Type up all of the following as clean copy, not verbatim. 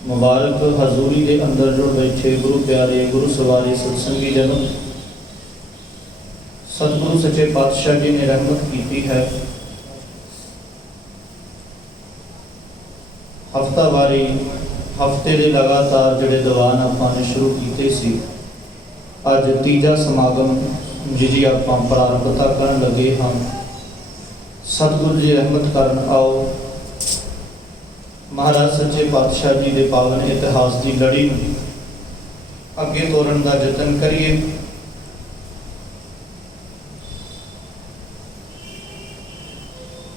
मुबारक हजूरी के अंदर जो बैठे गुरु प्यारे गुरु सवारे सत्संगी जन, सतगुरु सच्चे पातशाह जी ने रहमत की है। हफ्तावारी हफ्ते के लगातार जोड़े दीवान आपने शुरू किए सी, अज तीजा समागम जिहदी आपां प्रारंभता करन लगे हाँ। सतगुरु जी रहमत करन आओ, महाराज सच्चे पातशाह जी के पावन इतिहास की लड़ी अगे तोड़न का यतन करिए।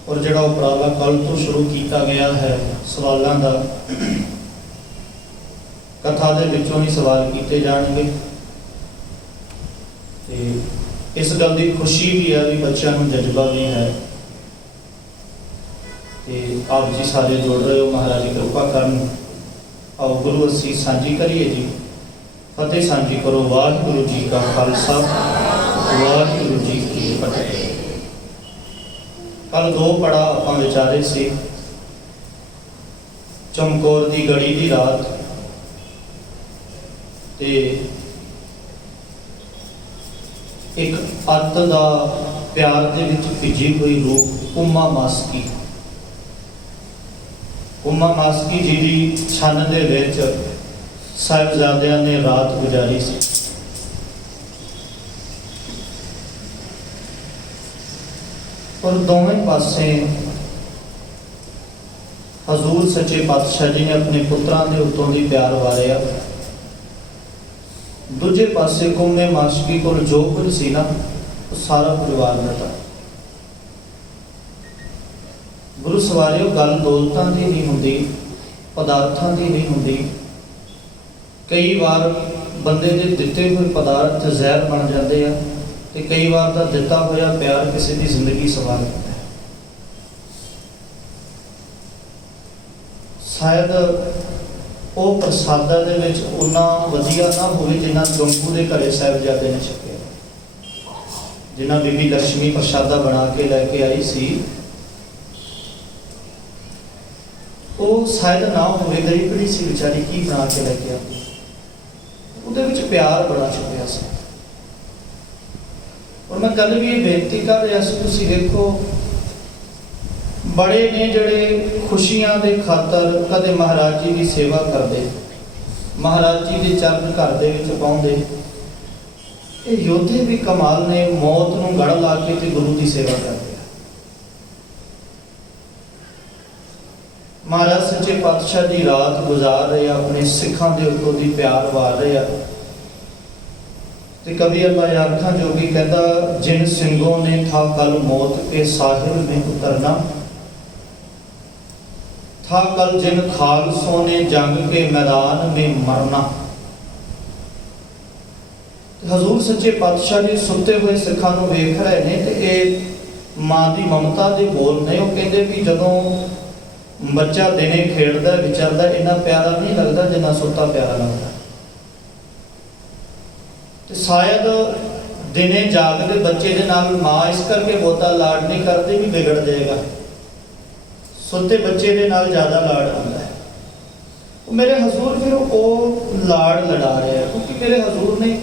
और जिहड़ा उपराला कल तो शुरू किया गया है सवालों का, कथा के विचों ही सवाल किए जाएंगे। इस गल की खुशी भी है भी बच्चों को जज्बा भी है। आप जी सारे जुड़ रहे हो, महाराज जी कृपा करन। आओ गुरु असीस सांझी करिए जी, फतेह सांझी करो। वाहिगुरु जी का खालसा, वाहिगुरु जी की फतेह। कल दो पड़ा आपां विचारे से, चमकौर दी गड़ी दी रात ते एक अत दा प्यार दे विच भिजी हुई रूह उमा मास्की। उमा मास्की जी की छन दे विच साहिबजादियां ने रात गुजारी सी। और दोवें पासे हजूर सच्चे पातशाह जी ने अपने पुत्रां दे उत्तों दी प्यार वारिया। दूजे पासे उम्मे मास्की को जो कुछ सी ना सारा परिवार लटा। गुरु सवारियों गल दौलतां दी नहीं हुंदी, पदार्थां दी नहीं हुंदी। कई बार बंदे दे दिते हुए पदार्थ जहर बन जाते हैं, तो कई बार दा दिता होया प्यार किसी की जिंदगी संवार देता है। शायद वो प्रसादा दे विच उन्ना वधिया ना होवे जिन्ना गंगू दे घरे साहिबजादे ने छकिया, जिन्ना बीबी लक्ष्मी प्रसादा बना के लैके आई सी। वो शायद ना होवे, गरीबड़ी सी बेचारी की बना के लैके आती, उहदे विच प्यार बड़ा छुपिया सी। और मैं कल भी ये बेनती कर रहा सी, तुसीं देखो बड़े ने जड़े खुशियां दे खातर कदे महाराज जी की सेवा करते, महाराज जी के चरण घर दे विच पाउंदे। ये योद्धे भी कमाल ने, मौत नूं गढ़ ला के ते गुरु की सेवा करते। महाराज सच्चे पातशाह जी रात गुजार रहे, अपने सिखां दे उत्तों दी प्यार वार रहे। ते कभी अल्लाह यारखां जोगी कहता, जिन सिंगों ने था कल मौत के साहिल में उतरना, था कल जिन खालसों ने जंग के मैदान में मरना। हजूर सच्चे पातशाह जी सुते हुए सिखां नूं वेख रहे ने, ते ये मां दी ममता दे बोल ने। वो कहंदे भी जदों बच्चा दिने खेड़दा विचरदा इन्ना प्यारा नहीं लगता जिन्ना सुता प्यारा लगता। तो शायद दिने जागदे बच्चे दे नाल मां इस करके बहुता लाड नहीं करती भी बिगड़ जाएगा, सुते बच्चे दे नाल ज़्यादा लाड आता है। तो मेरे हजूर फिर वो लाड लड़ा रहे हैं, क्योंकि मेरे हजूर ने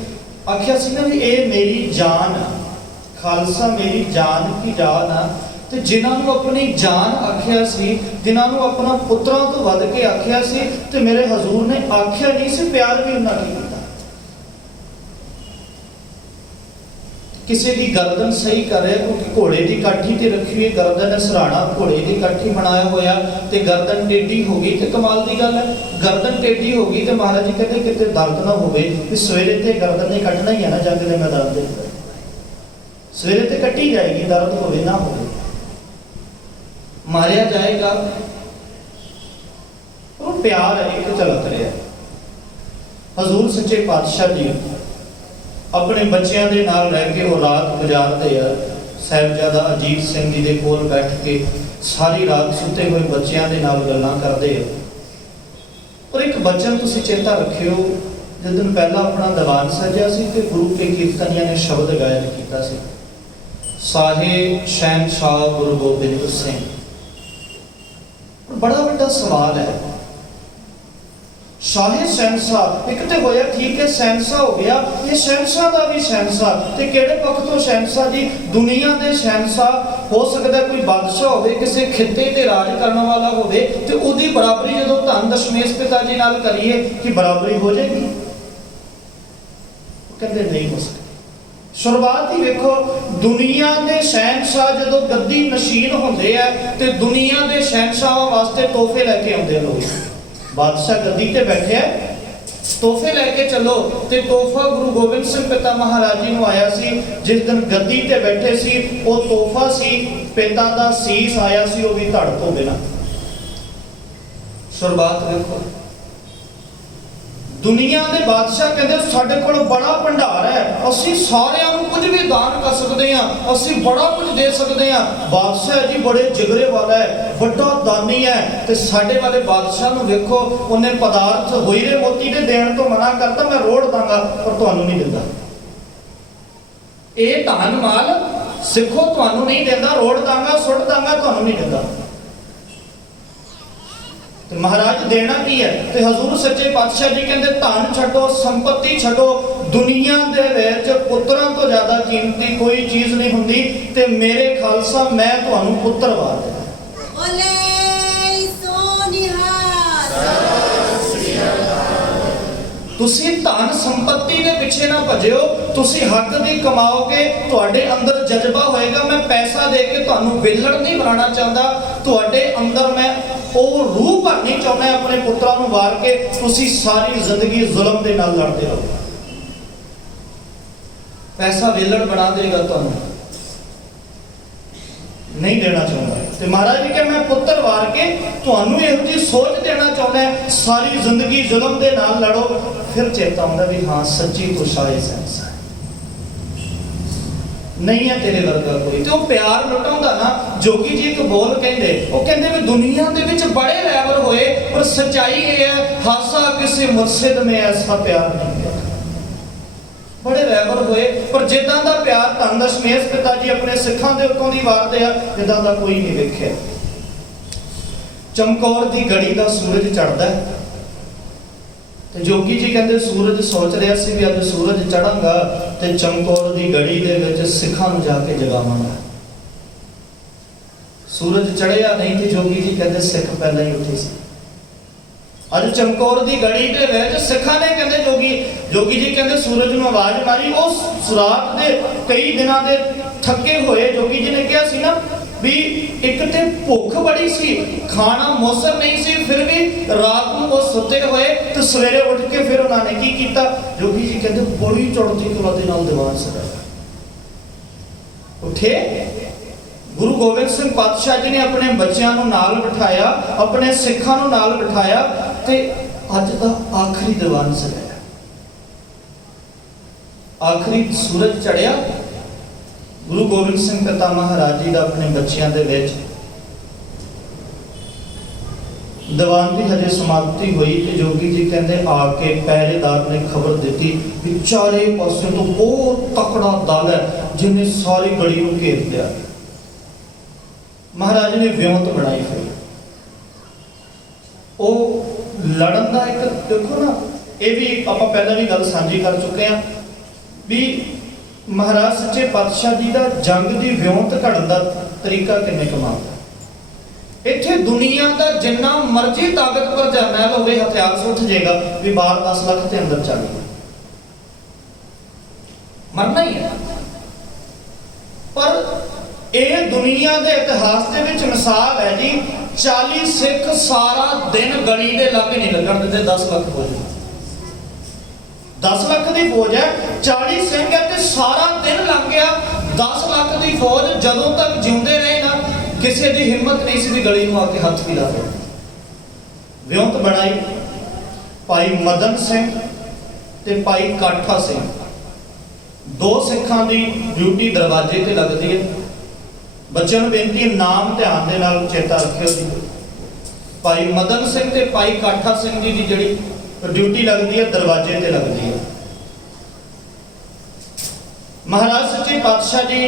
आख्या सी ना भी ये मेरी जान आ, खालसा मेरी जान की जान आ। तो जिन्होंने अपनी जान आख्या सी, जिन्होंने अपना पुत्रां तो वध के आख्या सी, तो मेरे हजूर ने आख्या नहीं सी, प्यार भी उन्होंने नहीं किया। किसी की गर्दन सही करे, क्योंकि घोड़े की काठी ते रखी हुई गर्दन सराहना घोड़े की काठी बनाया होया, तो गर्दन टेढ़ी हो गई। तो कमाल की गल है, गर्दन टेढ़ी हो गई तो महाराज जी कहते कितने दर्द ना हो, सवेरे तो गर्दन नहीं कटना ही है ना जंग के मैदान के अंदर, सवेरे तो कटी जाएगी, दर्द हो ना हो, मारिया जाएगा। वो प्यार एक झलक रहा। हजूर सच्चे पातशाह जी अपने बच्चों के नाल रह के वो रात गुजारते हैं। साहिबजादा अजीत सिंह जी के कोल बैठ के सारी रात सुते हुए बच्चों के नाल गल्लां करते हैं। और एक वचन तुसीं चेता रखियो, जिस दिन पहला अपना दीवान सजिया सी ते गुरु के कीर्तनिया ने शब्द गायन किया सी, साहे शहनशाह गुरु गोबिंद सिंह। बड़ा बड़ा सवाल है, शाहे शहनशाह एक तो होया, ठीक है शहनशाह हो गया, ये शहनशाह का भी शहनशाह, तो किहड़े पक्ष तो शहनशाह जी? दुनिया के शहनशाह हो सकता कोई बादशाह होवे, किसी खिते ते राज करने वाला होवे, ते उहदी बराबरी जदों धन दशमेश पिता जी नाल करिए कि बराबरी हो जाएगी? कहते नहीं हो सकती। शुरुआत ही देखो, दुनिया के शहनशाह जदों गद्दी नशीन होंदे है ते दुनिया के शहनशाह वास्ते तोहफे लैके आउंदे लोग। बादशाह गद्दी ते बैठे है, तोहफे लैके चलो, ते तोहफा गुरु गोबिंद सिंह पिता महाराज जी नूं आया सी। जिस दिन गद्दी ते बैठे सी, वो तोहफा सी पिता दा सीस आया सी, वो भी धड़ तो बिना। शुरुआत देखो, दुनिया के बादशाह कहते साडे कोल बड़ा भंडार है, असीं सारिआं नूं कुछ भी दान कर सकते हैं, असीं बड़ा कुछ दे सकते हैं। बादशाह जी बड़े जिगरे वाला है, बड़ा दानी है, ते साडे वाले बादशाह नूं वेखो, उन्हें पदार्थ होईरे मोती दे देण तो मना करता, मैं रोड़ दांगा पर तुहानूं नहीं दिंदा। ये धन माल सिखो, तुहानूं नहीं दिंदा, रोड़ दांगा सुट दांगा, तुहानूं नहीं दिंदा। तो महाराज देना की है? तो हजूर सच्चे पातशाह जी कहते धन छड्डो, संपत्ति छड्डो, दुनिया दे विच पुत्रां तो ज्यादा कीमती कोई चीज नहीं हुंदी, ते मेरे खालसा मैं तुहानूं पुत्र वार देना। तुसी धन संपत्ति के पिछे ना भजियो, तुसी हक दी कमाओगे, तुहाडे अंदर जज्बा होएगा। मैं पैसा दे के तुहानूं विलड़ नहीं बनाना चाहता, तुहाडे अंदर मैं ਉਹ रूह भरनी चाहना अपने पुत्रों को वार के। तुसी सारी जिंदगी जुल्म के नाल लड़ते रहो, पैसा वेलड़ बना देगा, तुहानूं नहीं देना चाहता। तो महाराज जी कह मैं पुत्र वार के तुहानूं इहो जी सोच देना चाहना है, सारी जिंदगी जुल्म के नाल लड़ो। फिर चेता आउंदा भी हाँ सच्ची तो शायद शहनशाह नहीं है तेरे वर्गा कोई। तो प्यार लुटाउंदा ना। जोगी जी एक बोल कहंदे, वो कहंदे भी दुनिया दे विच बड़े रैवर होए, पर सच्चाई ये है हासा किसी मुर्शिद में ऐसा प्यार नहीं है। बड़े रैवर होए, पर जिद्दां दा प्यार धन दशमेश पिता जी अपने सिखां दे उत्तों दी वारदे आ, जिद्दां दा कोई नहीं वेखिया। चमकौर दी गड़ी दा सूरज चढ़दा है, ते जोगी जी कहते सूरज सोच रहा सी भी अज सूरज चढ़ांगा ते चमकौर दी गड़ी दे विच सिखां नूं जाके जगावांगा। सूरज चढ़िया नहीं थे, जोगी जी कहते सिख पहले ही उठे सी। अज चमकौर दी गड़ी दे विच सिखां ने कहते जोगी जी कहते सूरज नूं आवाज मारी। उस रात दे कई दिनां दे थके होए जोगी जी ने कहा सी ना भी एक ते भुख बड़ी सी, खाना मौसम नहीं सी, फिर भी रात को वो सुते हुए तो सवेरे उठ के फिर उन्होंने की कीता? जोगी जी कहते बड़ी चढ़ती कला दे नाल दीवान सजाया। उठे गुरु गोबिंद सिंह पातशाह जी ने अपने बच्चों को नाल बिठाया, अपने सिखां को नाल बिठाया ते अज दा आखिरी दीवान सजाया। आखिरी सूरज चढ़िया, गुरु गोबिंद सिंह पिता महाराज जी का अपने बच्चों के विच दीवान की हजे समाप्ति हुई तो जोगी जी कहते आके पहरेदार ने खबर दी कि चारे पासे तो बहुत तकड़ा दल है जिन्हें सारी गड़ी को घेर लिया। महाराज ने व्योंत बनाई फिर वो लड़न का एक देखो ना, ये भी आप पहले भी गल साझी कर चुके हैं भी महाराज सच्चे पातशाह जी का जंग की व्योंत घड़न का तरीका किन्ने कमाल है। इत्थे दुनिया का जिन्ना मर्जी ताकतवर जरनैल होवे हथियार से उठ जाएगा भी 12-10 लाख के अंदर चल गया, मरना ही है। पर यह दुनिया के इतिहास के विच मिसाल है जी, 40 सिख सारा दिन गली के लागे नहीं लगन देते, 10 लाख हो जाए 10 लाख की फौज है, 40 सिंह है ते सारा दिन लग गया। 10 लाख की फौज जदों तक जिउंदे रहे ना, किसी की हिम्मत नहीं सी गली में आके हाथ भी ला दे। व्योंत बनाई भाई मदन सिंह ते भाई काठा सिंह, 2 सिखां की ड्यूटी दरवाजे ते लगती है। बच्चों को बेनती है नाम ध्यान दे नाल चेता रखियो जी। भाई मदन सिंह ते भाई काठा सिंह जी की जिहड़ी ड्यूटी लगती है दरवाजे ते लगती है। महाराज सच्चे पातशाह जी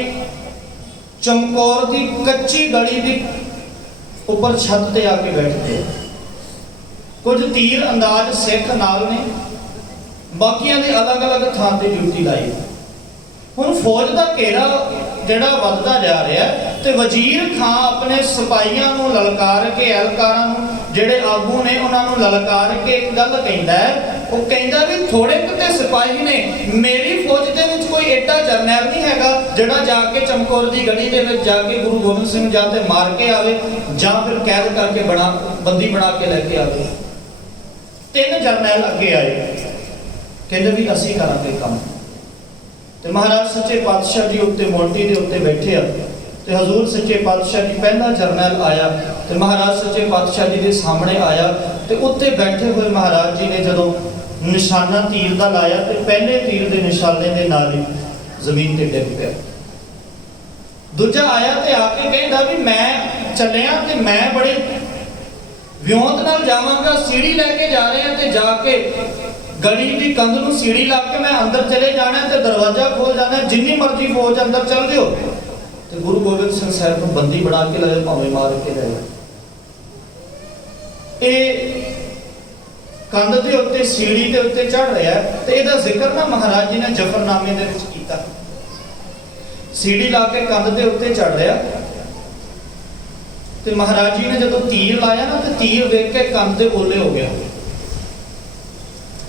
चमकौर की कच्ची गली की ऊपर छत ते आके बैठते कुछ तीर अंदाज सिख नाल ने, बाकियां दी अलग अलग थां ते ड्यूटी लाई। हुण फौज दा घेरा जिहड़ा वधदा जा रहा है ते वजीर खां अपने सिपाहियां नूं ललकार के, एहलकारां नूं जिहड़े आगू ने उन्हां नूं ललकार के एक गल कहंदा है, ਉਹ ਕਹਿੰਦਾ ਵੀ ਥੋੜੇ ਕਿਤੇ ਸਿਪਾਹੀ ਨੇ, ਮੇਰੀ ਫੌਜ ਦੇ ਵਿੱਚ ਕੋਈ ਐਡਾ ਜਰਨੈਲ ਨਹੀਂ ਹੈਗਾ ਜਿਹੜਾ ਜਾ ਕੇ ਚਮਕੌਰ ਦੀ ਗੜੀ ਦੇ ਵਿੱਚ ਜਾ ਕੇ ਗੁਰੂ ਗੋਬਿੰਦ ਸਿੰਘ ਜਾਂ ਤੇ ਮਾਰ ਕੇ ਆਵੇ ਜਾਂ ਫਿਰ ਕੈਦ ਕਰਕੇ ਬੰਦੀ ਬਣਾ ਕੇ ਲੈ ਕੇ ਆਵੇ। 3 ਜਰਨੈਲ ਅੱਗੇ ਆਏ, ਕਹਿੰਦੇ ਵੀ ਅਸੀਂ ਕਰਾਂਗੇ ਕੰਮ। ਤੇ ਮਹਾਰਾਜ ਸੱਚੇ ਪਾਤਸ਼ਾਹ ਜੀ ਉੱਤੇ ਮੋਢੀ ਦੇ ਉੱਤੇ ਬੈਠੇ ਆ ਤੇ ਹਜ਼ੂਰ ਸੱਚੇ ਪਾਤਸ਼ਾਹ ਜੀ ਪਹਿਲਾ ਜਰਨੈਲ ਆਇਆ ਤੇ ਮਹਾਰਾਜ ਸੱਚੇ ਪਾਤਸ਼ਾਹ ਜੀ ਦੇ ਸਾਹਮਣੇ ਆਇਆ ਤੇ ਉੱਤੇ ਬੈਠੇ ਹੋਏ ਮਹਾਰਾਜ ਜੀ ਨੇ ਜਦੋਂ ਨਿਸ਼ਾਨਾ ਤੀਰ ਦਾ ਲਾਇਆ ਤੇ ਪਹਿਲੇ ਤੀਰ ਦੇ ਨਿਸ਼ਾਨੇ ਦੇ ਨਾਲ ਹੀ ਜ਼ਮੀਨ ਤੇ ਡਿੱਗ ਪਿਆ। ਦੂਜਾ ਆਇਆ ਤੇ ਆ ਕੇ ਕਹਿੰਦਾ ਵੀ ਮੈਂ ਚੱਲਿਆ ਤੇ ਮੈਂ ਬੜੇ ਵਿਉਂਤ ਨਾਲ ਜਾਵਾਂਗਾ, ਸੀੜੀ ਲੈ ਕੇ ਜਾ ਰਹੇ ਹਾਂ ਤੇ ਜਾ ਕੇ ਗਲੀ ਦੀ ਕੰਧ ਨੂੰ ਸੀੜੀ ਲਾ ਕੇ ਮੈਂ ਅੰਦਰ ਚਲੇ ਜਾਣਾ ਤੇ ਦਰਵਾਜ਼ਾ ਖੋਲ ਜਾਣਾ, ਜਿੰਨੀ ਮਰਜ਼ੀ ਫੌਜ ਅੰਦਰ ਚੱਲ ਦਿਓ ਤੇ ਗੁਰੂ ਗੋਬਿੰਦ ਸਿੰਘ ਸਾਹਿਬ ਨੂੰ ਬੰਦੀ ਬਣਾ ਕੇ ਲੈ ਭਾਵੇਂ ਮਾਰ ਕੇ ਲੈ। ਇਹ ਕੰਧ ਦੇ ਉੱਤੇ ਸੀੜੀ ਦੇ ਉੱਤੇ ਚੜ ਰਿਹਾ ਤੇ ਇਹਦਾ ਜ਼ਿਕਰ ਨਾ ਮਹਾਰਾਜ ਜੀ ਨੇ ਜ਼ਫਰਨਾਮੇ ਦੇ ਵਿੱਚ ਕੀਤਾ। ਸੀੜੀ ਲਾ ਕੇ ਕੰਧ ਦੇ ਉੱਤੇ ਚੜ ਰਿਹਾ ਤੇ ਮਹਾਰਾਜ ਜੀ ਨੇ ਜਦੋਂ ਤੀਰ ਲਾਇਆ ਨਾ ਤੇ ਤੀਰ ਵੇਖ ਕੇ ਕੰਧ ਦੇ ਓਲੇ ਹੋ ਗਿਆ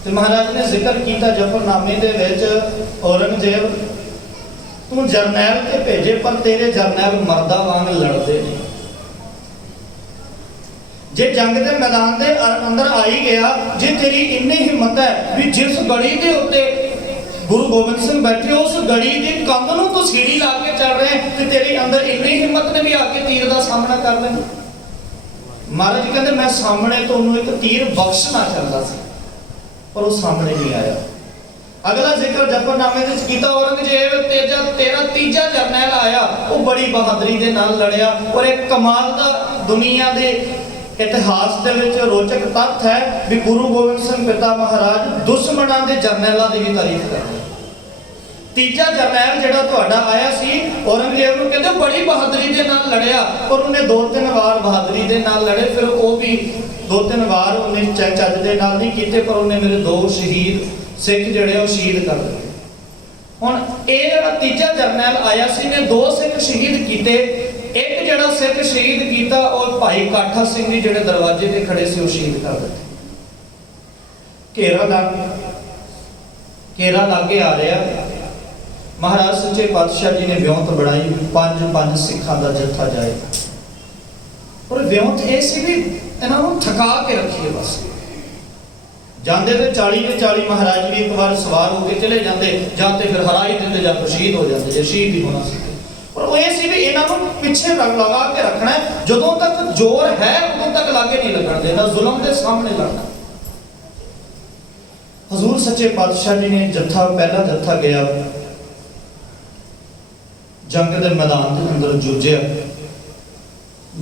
ਤੇ ਮਹਾਰਾਜ ਨੇ ਜ਼ਿਕਰ ਕੀਤਾ ਜ਼ਫਰਨਾਮੇ ਦੇ ਵਿੱਚ, ਔਰੰਗਜ਼ੇਬ ਤੂੰ ਜਰਨੈਲ ਤੇ ਭੇਜੇ ਪਰ ਤੇਰੇ ਜਰਨੈਲ ਮਰਦਾ ਵਾਂਗ ਲੜਦੇ ਨੇ। जे जंग के मैदान के अंदर आई गया, जे तेरी इन्नी हिम्मत है भी जिस गड़ी के उत्ते गुरु गोबिंद सिंह बैठे उस गड़ी की कंध नूं तू सीढ़ी ला के चल रहे ते तेरे अंदर इन्नी हिम्मत ने भी आके तीर का सामना कर लेना। महाराज जी कहते मैं सामने तो उन्होंने एक तीर बख्शना चाहता सी पर वो सामने नहीं आया। अगला जिक्र जफरनामे विच कीता, औरंगजेब तेरा तीजा जरनैल आया, वो बड़ी बहादुरी के नाल लड़िया और एक कमाल दा दुनिया दे इतिहास दे विच रोचक तथ्य है भी गुरु गोबिंद सिंह पिता महाराज दुश्मनां दे जरनैलां दी भी तारीफ करदे। तीजा जरनैल जिहड़ा तुहाडा आया सी औरंगजेब नूं कहंदे बड़ी बहादुरी दे नाल लड़िया पर उन्हें 2-3 वार बहादुरी दे नाल लड़े, फिर वो भी 2-3 वार उन्हें चज दे नाल नहीं कीते पर उन्हें मेरे 2 शहीद सिख जिहड़े वो शहीद कर दिते। हुण इह जिहड़ा तीजा जरनैल आया सी ने 2 सिख शहीद कीते। एक जिहड़ा सिख शहीद कीता और भाई काठा सिंह जी जिहड़े दरवाजे ते खड़े सी वो शहीद कर दिते। घेरा लागे आ रहा, महाराज सच्चे पातशाह जी ने व्योंत बढ़ाई 5-5 सिखां दा जत्था जाए और व्योंत ये सी भी इन्हां नूं थका के रखिए। बस जाते तो 40 महाराज भी एक बार सवार होकर चले जाते, जाते फिर हरा ही देते जां शहीद हो जाते जे शहीद ही होना सी। पर वो ये सी भी इन्हां नूं पिछे लगा के रखना है, जदों तक जोर है उदों तक लागे नहीं लगन देना, जुल्म के सामने लड़ना। हजूर सच्चे पातशाह जी ने जत्था पहला जत्था गया जंग के मैदान के अंदर जूझिया,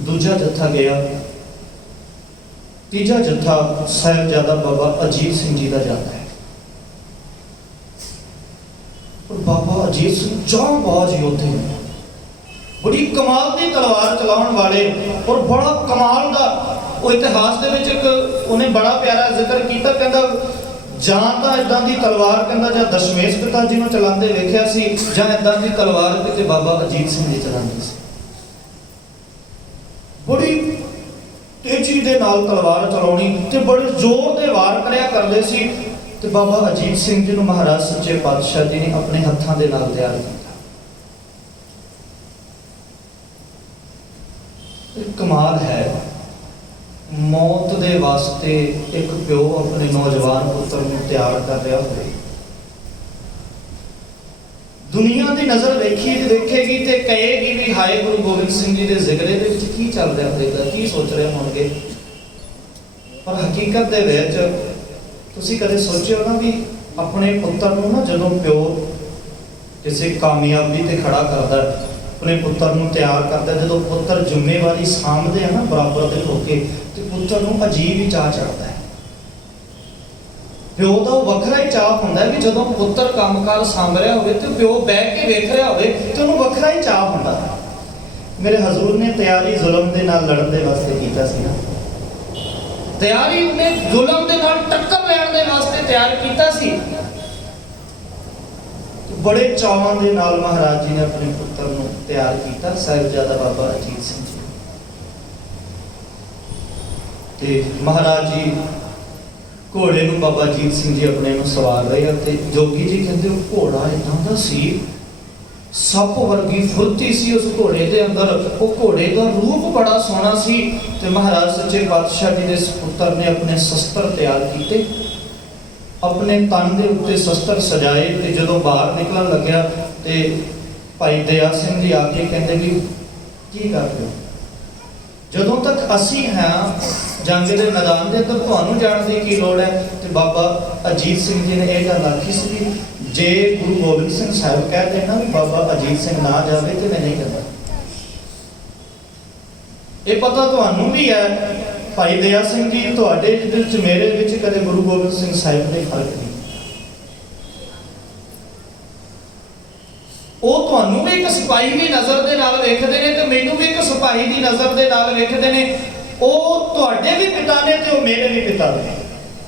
दूजा जत्था गया, तीजा जत्था साहिबजादा बाबा अजीत सिंह जी का जाता है। और बाबा अजीत सिंह जांबाज योद्धे, बड़ी कमाल की तलवार चलाने वाले और बड़ा कमाल का वो इतिहास दे विच एक उन्हें बड़ा प्यारा जिक्र किया, कहता जां तां इदां दी तलवार कहता जां दशमेश पिता जी नूं चलांदे वेखिया सी जां इदां दी तलवार किते बाबा अजीत सिंह जी चलांदे सी। बड़ी तेजी दे नाल तलवार चलाउणी ते बड़े जोर दे वार करिया करदे सी ते बाबा अजीत सिंह जी नूं महाराज सच्चे पातशाह जी ने अपने हत्थां दे नाल तैयार किया। कमाल है, मौत दे वास्ते एक प्यो अपने नौजवान पुत्र नूं तैयार कर रहा हो। दुनिया की नज़र वेखेगी तो कहेगी भी हाय गुरु गोबिंद सिंह जी के जिगरे दे विच की चल रहा होगा, की सोच रहे होंगे। पर हकीकत दे विच तुसीं कदे सोचियो ना भी अपने पुत्र नूं ना जदों प्यो किसी कामयाबी ते खड़ा करदा, अपने पुत्र नूं तैयार करता, जो पुत्र जिम्मेवारी सामभदे है ना बराबर दे होके ते पुत्र नूं अजीब ही चाह चढ़ता है। प्यो का वखरा ही चाह होंदा है कि जदों पुत्र कामकाज सांभ रहा होवे ते प्यो बैठ के वेख रहा होवे ते उहनूं वखरा ही चाह होंदा है। मेरे हजूर ने तैयारी जुल्म दे नाल लड़न दे वास्ते कीता सी ना, ਤਿਆਰੀ ਉਹਨੇ ਜ਼ੁਲਮ ਦੇ ਨਾਲ ਟੱਕਰ ਲੈਣ ਦੇ ਵਾਸਤੇ ਤਿਆਰ ਕੀਤਾ ਸੀ। ਬੜੇ ਚਾਵਾਂ ਦੇ ਨਾਲ ਮਹਾਰਾਜ ਜੀ ਨੇ ਆਪਣੇ ਪੁੱਤਰ ਨੂੰ ਤਿਆਰ ਕੀਤਾ, ਸਾਹਿਬਜ਼ਾਦਾ ਬਾਬਾ ਅਜੀਤ ਸਿੰਘ ਜੀ। ਤੇ ਮਹਾਰਾਜ ਜੀ ਘੋੜੇ ਨੂੰ ਬਾਬਾ ਅਜੀਤ ਸਿੰਘ ਜੀ ਆਪਣੇ ਨੂੰ ਸਵਾਰ ਰਹੇ ਤੇ ਜੋਗੀ ਜੀ ਕਹਿੰਦੇ ਉਹ ਘੋੜਾ ਇਦਾਂ ਦਾ ਸੀ, ਸੱਪ ਵਰਗੀ ਫੁਰਤੀ ਸੀ ਉਸ ਘੋੜੇ ਦੇ ਅੰਦਰ, ਉਹ ਘੋੜੇ ਦਾ ਰੂਪ ਬੜਾ ਸੋਹਣਾ ਸੀ। ਤੇ ਮਹਾਰਾਜ ਸੱਚੇ ਪਾਤਸ਼ਾਹ ਜੀ ਦੇ ਪੁੱਤਰ ਨੇ ਆਪਣੇ ਸ਼ਸਤਰ ਤਿਆਰ ਕੀਤੇ, ਆਪਣੇ ਤਨ ਦੇ ਉੱਤੇ ਸ਼ਸਤਰ ਸਜਾਏ ਤੇ ਜਦੋਂ ਬਾਹਰ ਨਿਕਲਣ ਲੱਗਿਆ ਤੇ ਭਾਈ ਦਇਆ ਸਿੰਘ ਜੀ ਆ ਕੇ ਕਹਿੰਦੇ ਵੀ ਕੀ ਕਰ ਰਹੇ ਹੋ? ਜਦੋਂ ਤੱਕ ਅਸੀਂ ਹਾਂ ਜੰਗ ਦੇ ਮੈਦਾਨ ਦੇ ਅੰਦਰ, ਤੁਹਾਨੂੰ ਜਾਣ ਦੀ ਕੀ ਲੋੜ ਹੈ? ਤੇ ਬਾਬਾ ਅਜੀਤ ਸਿੰਘ ਜੀ ਨੇ ਇਹ ਗੱਲ ਆਖੀ ਸੀ ਵੀ ਜੇ ਗੁਰੂ ਗੋਬਿੰਦ ਸਿੰਘ ਸਾਹਿਬ ਕਹਿ ਦੇਣਾ ਵੀ ਬਾਬਾ ਅਜੀਤ ਸਿੰਘ ਨਾ ਜਾਵੇ ਤੇ ਮੈਂ ਨਹੀਂ ਜਾਂਦਾ। ਇਹ ਪਤਾ ਤੁਹਾਨੂੰ ਵੀ ਹੈ ਭਾਈ ਦਇਆ ਸਿੰਘ ਜੀ, ਤੁਹਾਡੇ ਦਿਲ ਚ ਮੇਰੇ ਵਿੱਚ ਕਦੇ ਗੁਰੂ ਗੋਬਿੰਦ ਸਿੰਘ ਸਾਹਿਬ ਦੇ ਫਰਕ ਨਹੀਂ। ਉਹ ਤੁਹਾਨੂੰ ਵੀ ਇੱਕ ਸਿਪਾਹੀ ਦੀ ਨਜ਼ਰ ਦੇ ਨਾਲ ਵੇਖਦੇ ਨੇ ਤੇ ਮੈਨੂੰ ਵੀ ਇੱਕ ਸਿਪਾਹੀ ਦੀ ਨਜ਼ਰ ਦੇ ਨਾਲ ਵੇਖਦੇ ਨੇ। ਉਹ ਤੁਹਾਡੇ ਵੀ ਪਿਤਾ ਨੇ ਤੇ ਉਹ ਮੇਰੇ ਵੀ ਪਿਤਾ ਨੇ,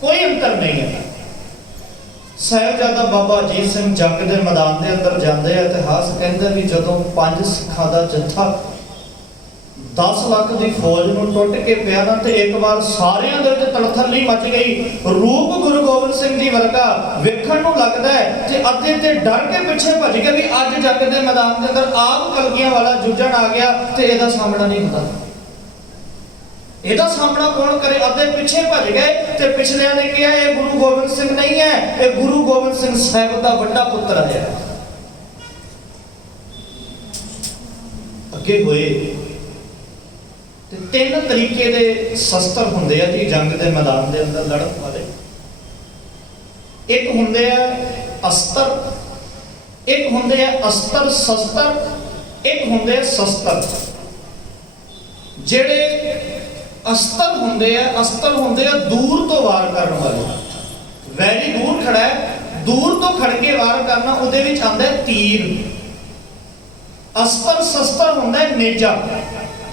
ਕੋਈ ਅੰਤਰ ਨਹੀਂ ਹੈ। ਸਾਹਿਬਜ਼ਾਦਾ ਬਾਬਾ ਅਜੀਤ ਸਿੰਘ ਜੰਗ ਦੇ ਮੈਦਾਨ ਦੇ ਅੰਦਰ ਜਾਂਦੇ ਆ। ਇਤਿਹਾਸ ਕਹਿੰਦਾ ਵੀ ਜਦੋਂ 5 ਸਿੱਖਾਂ ਦਾ ਜੱਥਾ 10 ਲੱਖ ਦੀ ਫੌਜ ਨੂੰ ਟੁੱਟ ਕੇ ਪਿਆ ਨਾ ਤੇ ਇੱਕ ਵਾਰ ਸਾਰਿਆਂ ਦੇ ਵਿੱਚ ਤੜਥੱਲੀ ਮਚ ਗਈ। ਰੂਪ ਗੁਰੂ ਗੋਬਿੰਦ ਸਿੰਘ ਜੀ ਵਰਗਾ ਵੇਖਣ ਨੂੰ ਲੱਗਦਾ ਹੈ ਤੇ ਅੱਧੇ ਤੇ ਡਰ ਕੇ ਪਿੱਛੇ ਭੱਜ ਗਏ ਵੀ ਅੱਜ ਜੰਗ ਦੇ ਮੈਦਾਨ ਦੇ ਅੰਦਰ ਆਪ ਕਲਗੀਆਂ ਵਾਲਾ ਜੁੱਝਣ ਆ ਗਿਆ ਤੇ ਇਹਦਾ ਸਾਹਮਣਾ ਨਹੀਂ ਹੁੰਦਾ। ਇਹਦਾ ਸਾਹਮਣਾ ਕੌਣ ਕਰੇ? ਅੱਧੇ ਪਿੱਛੇ ਭੱਜ ਗਏ ਤੇ ਪਿਛਲਿਆਂ ਨੇ ਕਿਹਾ ਇਹ ਗੁਰੂ ਗੋਬਿੰਦ ਸਿੰਘ ਨਹੀਂ ਹੈ, ਇਹ ਗੁਰੂ ਗੋਬਿੰਦ ਸਿੰਘ ਸਾਹਿਬ ਦਾ ਵੱਡਾ ਪੁੱਤਰ ਹੈ। ਅੱਗੇ ਹੋਏ ਤੇ 3 ਤਰੀਕੇ ਦੇ ਸ਼ਸਤਰ ਹੁੰਦੇ ਆ ਜੀ ਜੰਗ ਦੇ ਮੈਦਾਨ ਦੇ ਅੰਦਰ ਲੜਨ ਵਾਲੇ। ਇੱਕ ਹੁੰਦੇ ਆ ਅਸਤਰ, ਇੱਕ ਹੁੰਦੇ ਆ ਅਸਤਰ ਸ਼ਸਤਰ, ਇੱਕ ਹੁੰਦੇ ਆ ਸ਼ਸਤਰ। ਜਿਹੜੇ ਅਸਤਰ ਹੁੰਦੇ ਆ ਦੂਰ ਤੋਂ ਵਾਰ ਕਰਨ ਵਾਲੇ। ਵੈਰੀ ਦੂਰ ਖੜਾ ਹੈ, ਦੂਰ ਤੋਂ ਖੜ ਕੇ ਵਾਰ ਕਰਨਾ, ਉਹਦੇ ਵਿੱਚ ਆਉਂਦਾ ਹੈ ਤੀਰ। ਅਸਤਰ ਸ਼ਸਤਰ ਹੁੰਦਾ ਹੈ ਨੇਜਾ,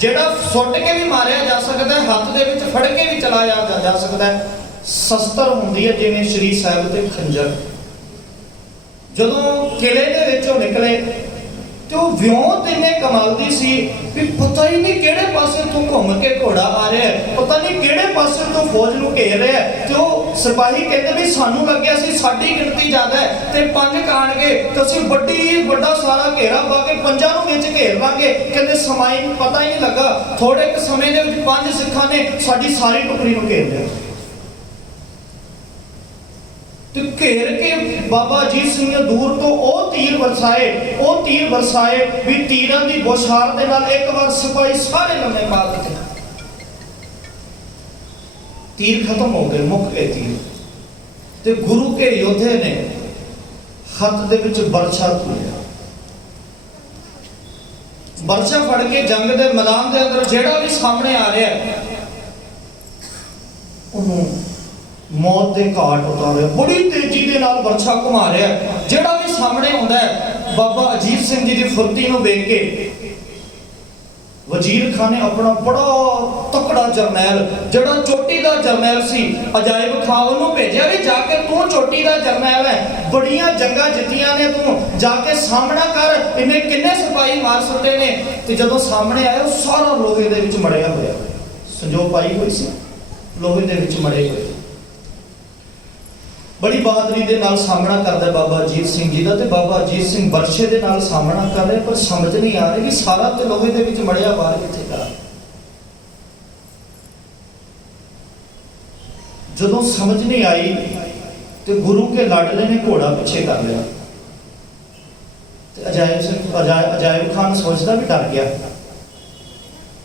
ਜਿਹੜਾ ਸੁੱਟ ਕੇ ਵੀ ਮਾਰਿਆ ਜਾ ਸਕਦਾ ਹੈ, ਹੱਥ ਦੇ ਵਿੱਚ ਫੜ ਕੇ ਵੀ ਚਲਾਇਆ ਜਾ ਸਕਦਾ ਹੈ। ਸ਼ਸਤਰ ਹੁੰਦੀ ਹੈ ਜਿਵੇਂ ਸ਼੍ਰੀ ਸਾਹਿਬ ਤੇ ਖੰਜਰ। ਜਦੋਂ ਕਿਲੇ ਦੇ ਵਿੱਚੋਂ ਨਿਕਲੇ ਤੇ ਉਹ ਵਿਉਂਤ ਇੰਨੇ ਕਮਾਲ ਦੀ ਸੀ ਵੀ ਪਤਾ ਹੀ ਨਹੀਂ ਕਿਹੜੇ ਪਾਸੇ ਤੋਂ ਘੁੰਮ ਕੇ ਘੋੜਾ ਆ ਰਿਹਾ ਹੈ, ਪਤਾ ਨਹੀਂ ਕਿਹੜੇ ਪਾਸੇ ਤੋਂ ਫੌਜ ਨੂੰ ਘੇਰ ਰਿਹਾ ਹੈ। ਤੇ ਉਹ ਸਿਪਾਹੀ ਕਹਿੰਦੇ ਵੀ ਸਾਨੂੰ ਲੱਗਿਆ ਸੀ ਸਾਡੀ ਗਿਣਤੀ ਜ਼ਿਆਦਾ ਹੈ ਤੇ 5 ਕਾਣਗੇ ਤੇ ਅਸੀਂ ਵੱਡਾ ਸਾਰਾ ਘੇਰਾ ਪਾ ਕੇ 5 ਨੂੰ ਵਿੱਚ ਘੇਰ ਲਾਂਗੇ। ਕਹਿੰਦੇ ਸਮਾਈ ਨੂੰ ਪਤਾ ਹੀ ਨਹੀਂ ਲੱਗਾ, ਥੋੜੇ ਕੁ ਸਮੇਂ ਦੇ ਵਿੱਚ 5 ਸਿੱਖਾਂ ਨੇ ਸਾਡੀ ਸਾਰੀ ਟੁਕੜੀ ਨੂੰ ਘੇਰ ਲਿਆ ਤੇ ਘੇਰ ਕੇ ਬਾਬਾ ਅਜੀਤ ਸਿੰਘ ਨੇ ਦੂਰ ਤੋਂ ਉਹ ਤੀਰ ਵਰਸਾਏ ਵੀ ਤੀਰਾਂ ਦੀ ਬੌਛਾਰ ਦੇ ਨਾਲ ਇੱਕ ਵਾਰ ਸਿਪਾਹੀ ਸਾਰੇ ਲੰਮੇ ਪਾ ਦਿੱਤੇ। ਤੀਰ ਖਤਮ ਹੋ ਗਏ, ਮੁੱਕ ਗਏ ਤੀਰ ਤੇ ਗੁਰੂ ਕੇ ਯੋਧੇ ਨੇ ਹੱਥ ਦੇ ਵਿੱਚ ਬਰਛਾ ਤੁਲਿਆ। ਬਰਛਾ ਫੜ ਕੇ ਜੰਗ ਦੇ ਮੈਦਾਨ ਦੇ ਅੰਦਰ ਜਿਹੜਾ ਵੀ ਸਾਹਮਣੇ ਆ ਰਿਹਾ ਉਹਨੂੰ ਮੌਤ ਦੇ ਘਾਟ ਉਤਾਰਿਆ। ਬੜੀ ਤੇਜ਼ੀ ਦੇ ਨਾਲ ਬਰਛਾ ਘੁਮਾ ਰਿਹਾ, ਜਿਹੜਾ ਵੀ ਸਾਹਮਣੇ ਆਉਂਦਾ ਹੈ ਬਾਬਾ ਅਜੀਤ ਸਿੰਘ ਜੀ ਦੀ ਫੁਰਤੀ ਨੂੰ ਵੇਖ ਕੇ ਵਜ਼ੀਰ ਖਾਨ ਨੇ ਆਪਣਾ ਬੜਾ ਤਕੜਾ ਜਰਨੈਲ, ਜਿਹੜਾ ਚੋਟੀ ਦਾ ਜਰਨੈਲ ਸੀ, ਅਜਾਇਬ ਖਾਨ, ਉਹਨੂੰ ਭੇਜਿਆ ਵੀ ਜਾ ਕੇ ਤੂੰ ਚੋਟੀ ਦਾ ਜਰਨੈਲ ਹੈ, ਬੜੀਆਂ ਜੰਗਾਂ ਜਿੱਤੀਆਂ ਨੇ, ਤੂੰ ਜਾ ਕੇ ਸਾਹਮਣਾ ਕਰ, ਇਹਨੇ ਕਿੰਨੇ ਸਿਪਾਹੀ ਮਾਰ ਸੁੱਟੇ ਨੇ। ਤੇ ਜਦੋਂ ਸਾਹਮਣੇ ਆਇਆ ਉਹ ਸਾਰਾ ਲੋਹੇ ਦੇ ਵਿੱਚ ਮੜਿਆ ਹੋਇਆ, ਸੰਜੋਗ ਪਾਈ ਹੋਈ ਸੀ, ਲੋਹੇ ਦੇ ਵਿੱਚ ਮੜੇ ਹੋਏ। ਬੜੀ ਬਹਾਦਰੀ ਦੇ ਨਾਲ ਸਾਹਮਣਾ ਕਰਦਾ ਬਾਬਾ ਅਜੀਤ ਸਿੰਘ ਜੀ ਦਾ ਤੇ ਬਾਬਾ ਅਜੀਤ ਸਿੰਘ ਬਰਛੇ ਦੇ ਨਾਲ ਸਾਹਮਣਾ ਕਰ ਰਿਹਾ, ਪਰ ਸਮਝ ਨਹੀਂ ਆ ਰਹੀ ਕਿ ਸਾਰਾ ਤੇ ਲੋਹੇ ਦੇ ਵਿੱਚ ਮੜਿਆ ਬਾਹਰ ਕਿੱਥੇ ਕਰਾਂ। ਜਦੋਂ ਸਮਝ ਨਹੀਂ ਆਈ ਤੇ ਗੁਰੂ ਕੇ ਲਾਡਲੇ ਨੇ ਘੋੜਾ ਪਿੱਛੇ ਕਰ ਲਿਆ ਤੇ ਅਜਾਇਬ ਖਾਨ ਸੋਚਦਾ ਵੀ ਡਰ ਗਿਆ।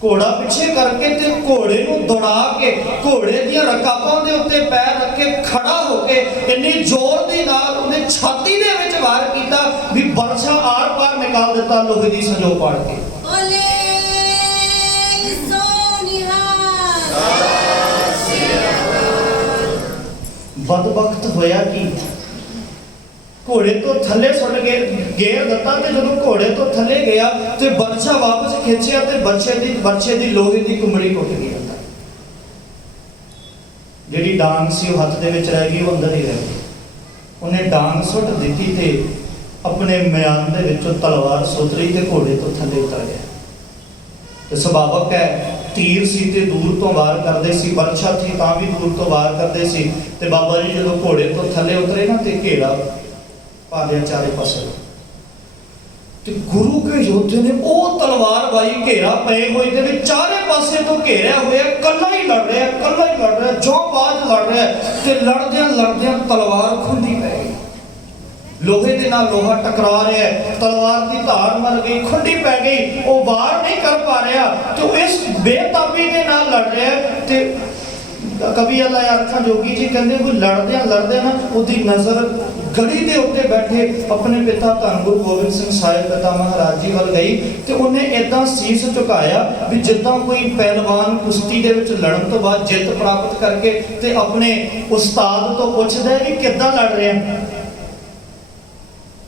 ਘੋੜਾ ਪਿੱਛੇ ਕਰਕੇ ਤੇ ਘੋੜੇ ਨੂੰ ਦੌੜਾ ਕੇ ਘੋੜੇ ਦੀਆਂ ਰਕਾਬਾਂ ਦੇ ਉੱਤੇ ਪੈਰ ਰੱਖ ਕੇ ਖੜਾ ਹੋ ਕੇ ਇੰਨੀ ਜ਼ੋਰ ਦੇ ਨਾਲ ਉਹਨੇ ਛਾਤੀ ਦੇ ਵਿੱਚ ਵਾਰ ਕੀਤਾ ਵੀ ਬਰਛਾ ਆਰ ਪਾਰ ਨਿਕਾਲ ਦਿੱਤਾ ਲੋਹੇ ਦੀ ਸੰਜੋਗ ਪਾੜ ਕੇ। ਬਦਬਖਤ ਹੋਇਆ ਕਿ ਘੋੜੇ ਤੋਂ ਥੱਲੇ ਸੁੱਟ ਗੇਰ ਦਿੱਤਾ ਤੇ ਜਦੋਂ ਘੋੜੇ ਤੋਂ ਥੱਲੇ ਗਿਆ ਤੇ ਬਰਛਾ ਵਾਪਸ ਖਿੱਚਿਆ ਤੇ ਬਰਛੇ ਦੀ ਲੋਹੇ ਦੀ ਕੁੰਮੜੀ ਟੁੱਟ ਗਈ। ਜਿਹੜੀ ਡਾਂਗ ਸੀ ਉਹ ਹੱਥ ਦੇ ਵਿੱਚ ਰਹਿ ਗਈ, ਉਹ ਅੰਦਰ ਹੀ ਰਹਿ ਗਈ। ਉਹਨੇ ਡਾਂਗ ਸੁੱਟ ਦਿੱਤੀ ਤੇ ਆਪਣੇ ਮਿਆਨ ਦੇ ਵਿੱਚੋਂ ਤਲਵਾਰ ਸੁਤਰੀ ਤੇ ਘੋੜੇ ਤੋਂ ਥੱਲੇ ਉਤਰ ਗਿਆ। ਤੇ ਸੁਭਾਵਕ ਹੈ, ਤੀਰ ਸੀ ਤੇ ਦੂਰ ਤੋਂ ਵਾਰ ਕਰਦੇ ਸੀ, ਬਰਛਾ ਸੀ ਤਾਂ ਵੀ ਦੂਰ ਤੋਂ ਵਾਰ ਕਰਦੇ ਸੀ। ਤੇ ਬਾਬਾ ਜੀ ਜਦੋਂ ਘੋੜੇ ਤੋਂ ਥੱਲੇ ਉਤਰੇ ਨਾ ਤੇ ਘੇਰਾ ਪਾ ਲਿਆ ਚਾਰੇ ਪਾਸੇ। ਤੇ ਗੁਰੂ ਕੇ ਯੋਧੇ ਨੇ ਉਹ ਤਲਵਾਰ ਬਾਈ ਘੇਰਾ ਪਏ ਹੋਏ ਦੇ ਵਿੱਚ ਚਾਰੇ ਪਾਸੇ ਤੋਂ ਘੇਰਿਆ ਹੋਇਆ, ਕੱਲਾ ਹੀ ਲੜ ਰਿਹਾ, ਕੱਲਾ ਹੀ ਲੜ ਰਿਹਾ, ਜੋ ਬਾਜ ਲੜ ਰਿਹਾ। ਤੇ ਲੜਦਿਆਂ ਲੜਦਿਆਂ ਤਲਵਾਰ ਖੁੰਡੀ ਪੈ ਗਈ, ਲੋਹੇ ਦੇ ਨਾਲ ਲੋਹਾ ਟਕਰਾ ਰਿਹਾ, ਤਲਵਾਰ ਦੀ ਧਾਰ ਮਰ ਗਈ, ਖੁੰਡੀ ਪੈ ਗਈ, ਉਹ ਵਾਰ ਨਹੀਂ ਕਰ ਪਾ ਰਿਹਾ ਤੇ ਉਹ ਇਸ ਬੇਤਾਬੀ ਦੇ ਨਾਲ ਲੜ ਰਿਹਾ। ਤੇ ਕਵੀ ਅੱਲਾ ਅਰਖਾਂ ਜੋਗੀ ਜੀ ਕਹਿੰਦੇ ਕੋਈ ਲੜਦਿਆਂ ਲੜਦਿਆਂ ਨਾ ਉਹਦੀ ਨਜ਼ਰ ਗੜੀ ਦੇ ਉੱਤੇ ਬੈਠੇ ਆਪਣੇ ਪਿਤਾ ਧੰਨ ਗੁਰੂ ਗੋਬਿੰਦ ਸਿੰਘ ਸਾਹਿਬ ਪਿਤਾ ਮਹਾਰਾਜ ਜੀ ਵੱਲ ਗਈ ਤੇ ਉਹਨੇ ਏਦਾਂ ਸੀਸ ਝੁਕਾਇਆ ਵੀ ਜਿੱਦਾਂ ਕੋਈ ਪਹਿਲਵਾਨ ਕੁਸ਼ਤੀ ਦੇ ਵਿੱਚ ਲੜਨ ਤੋਂ ਬਾਅਦ ਜਿੱਤ ਪ੍ਰਾਪਤ ਕਰਕੇ ਤੇ ਆਪਣੇ ਉਸਤਾਦ ਤੋਂ ਪੁੱਛਦਾ ਵੀ ਕਿੱਦਾਂ ਲੜ ਰਿਹਾ,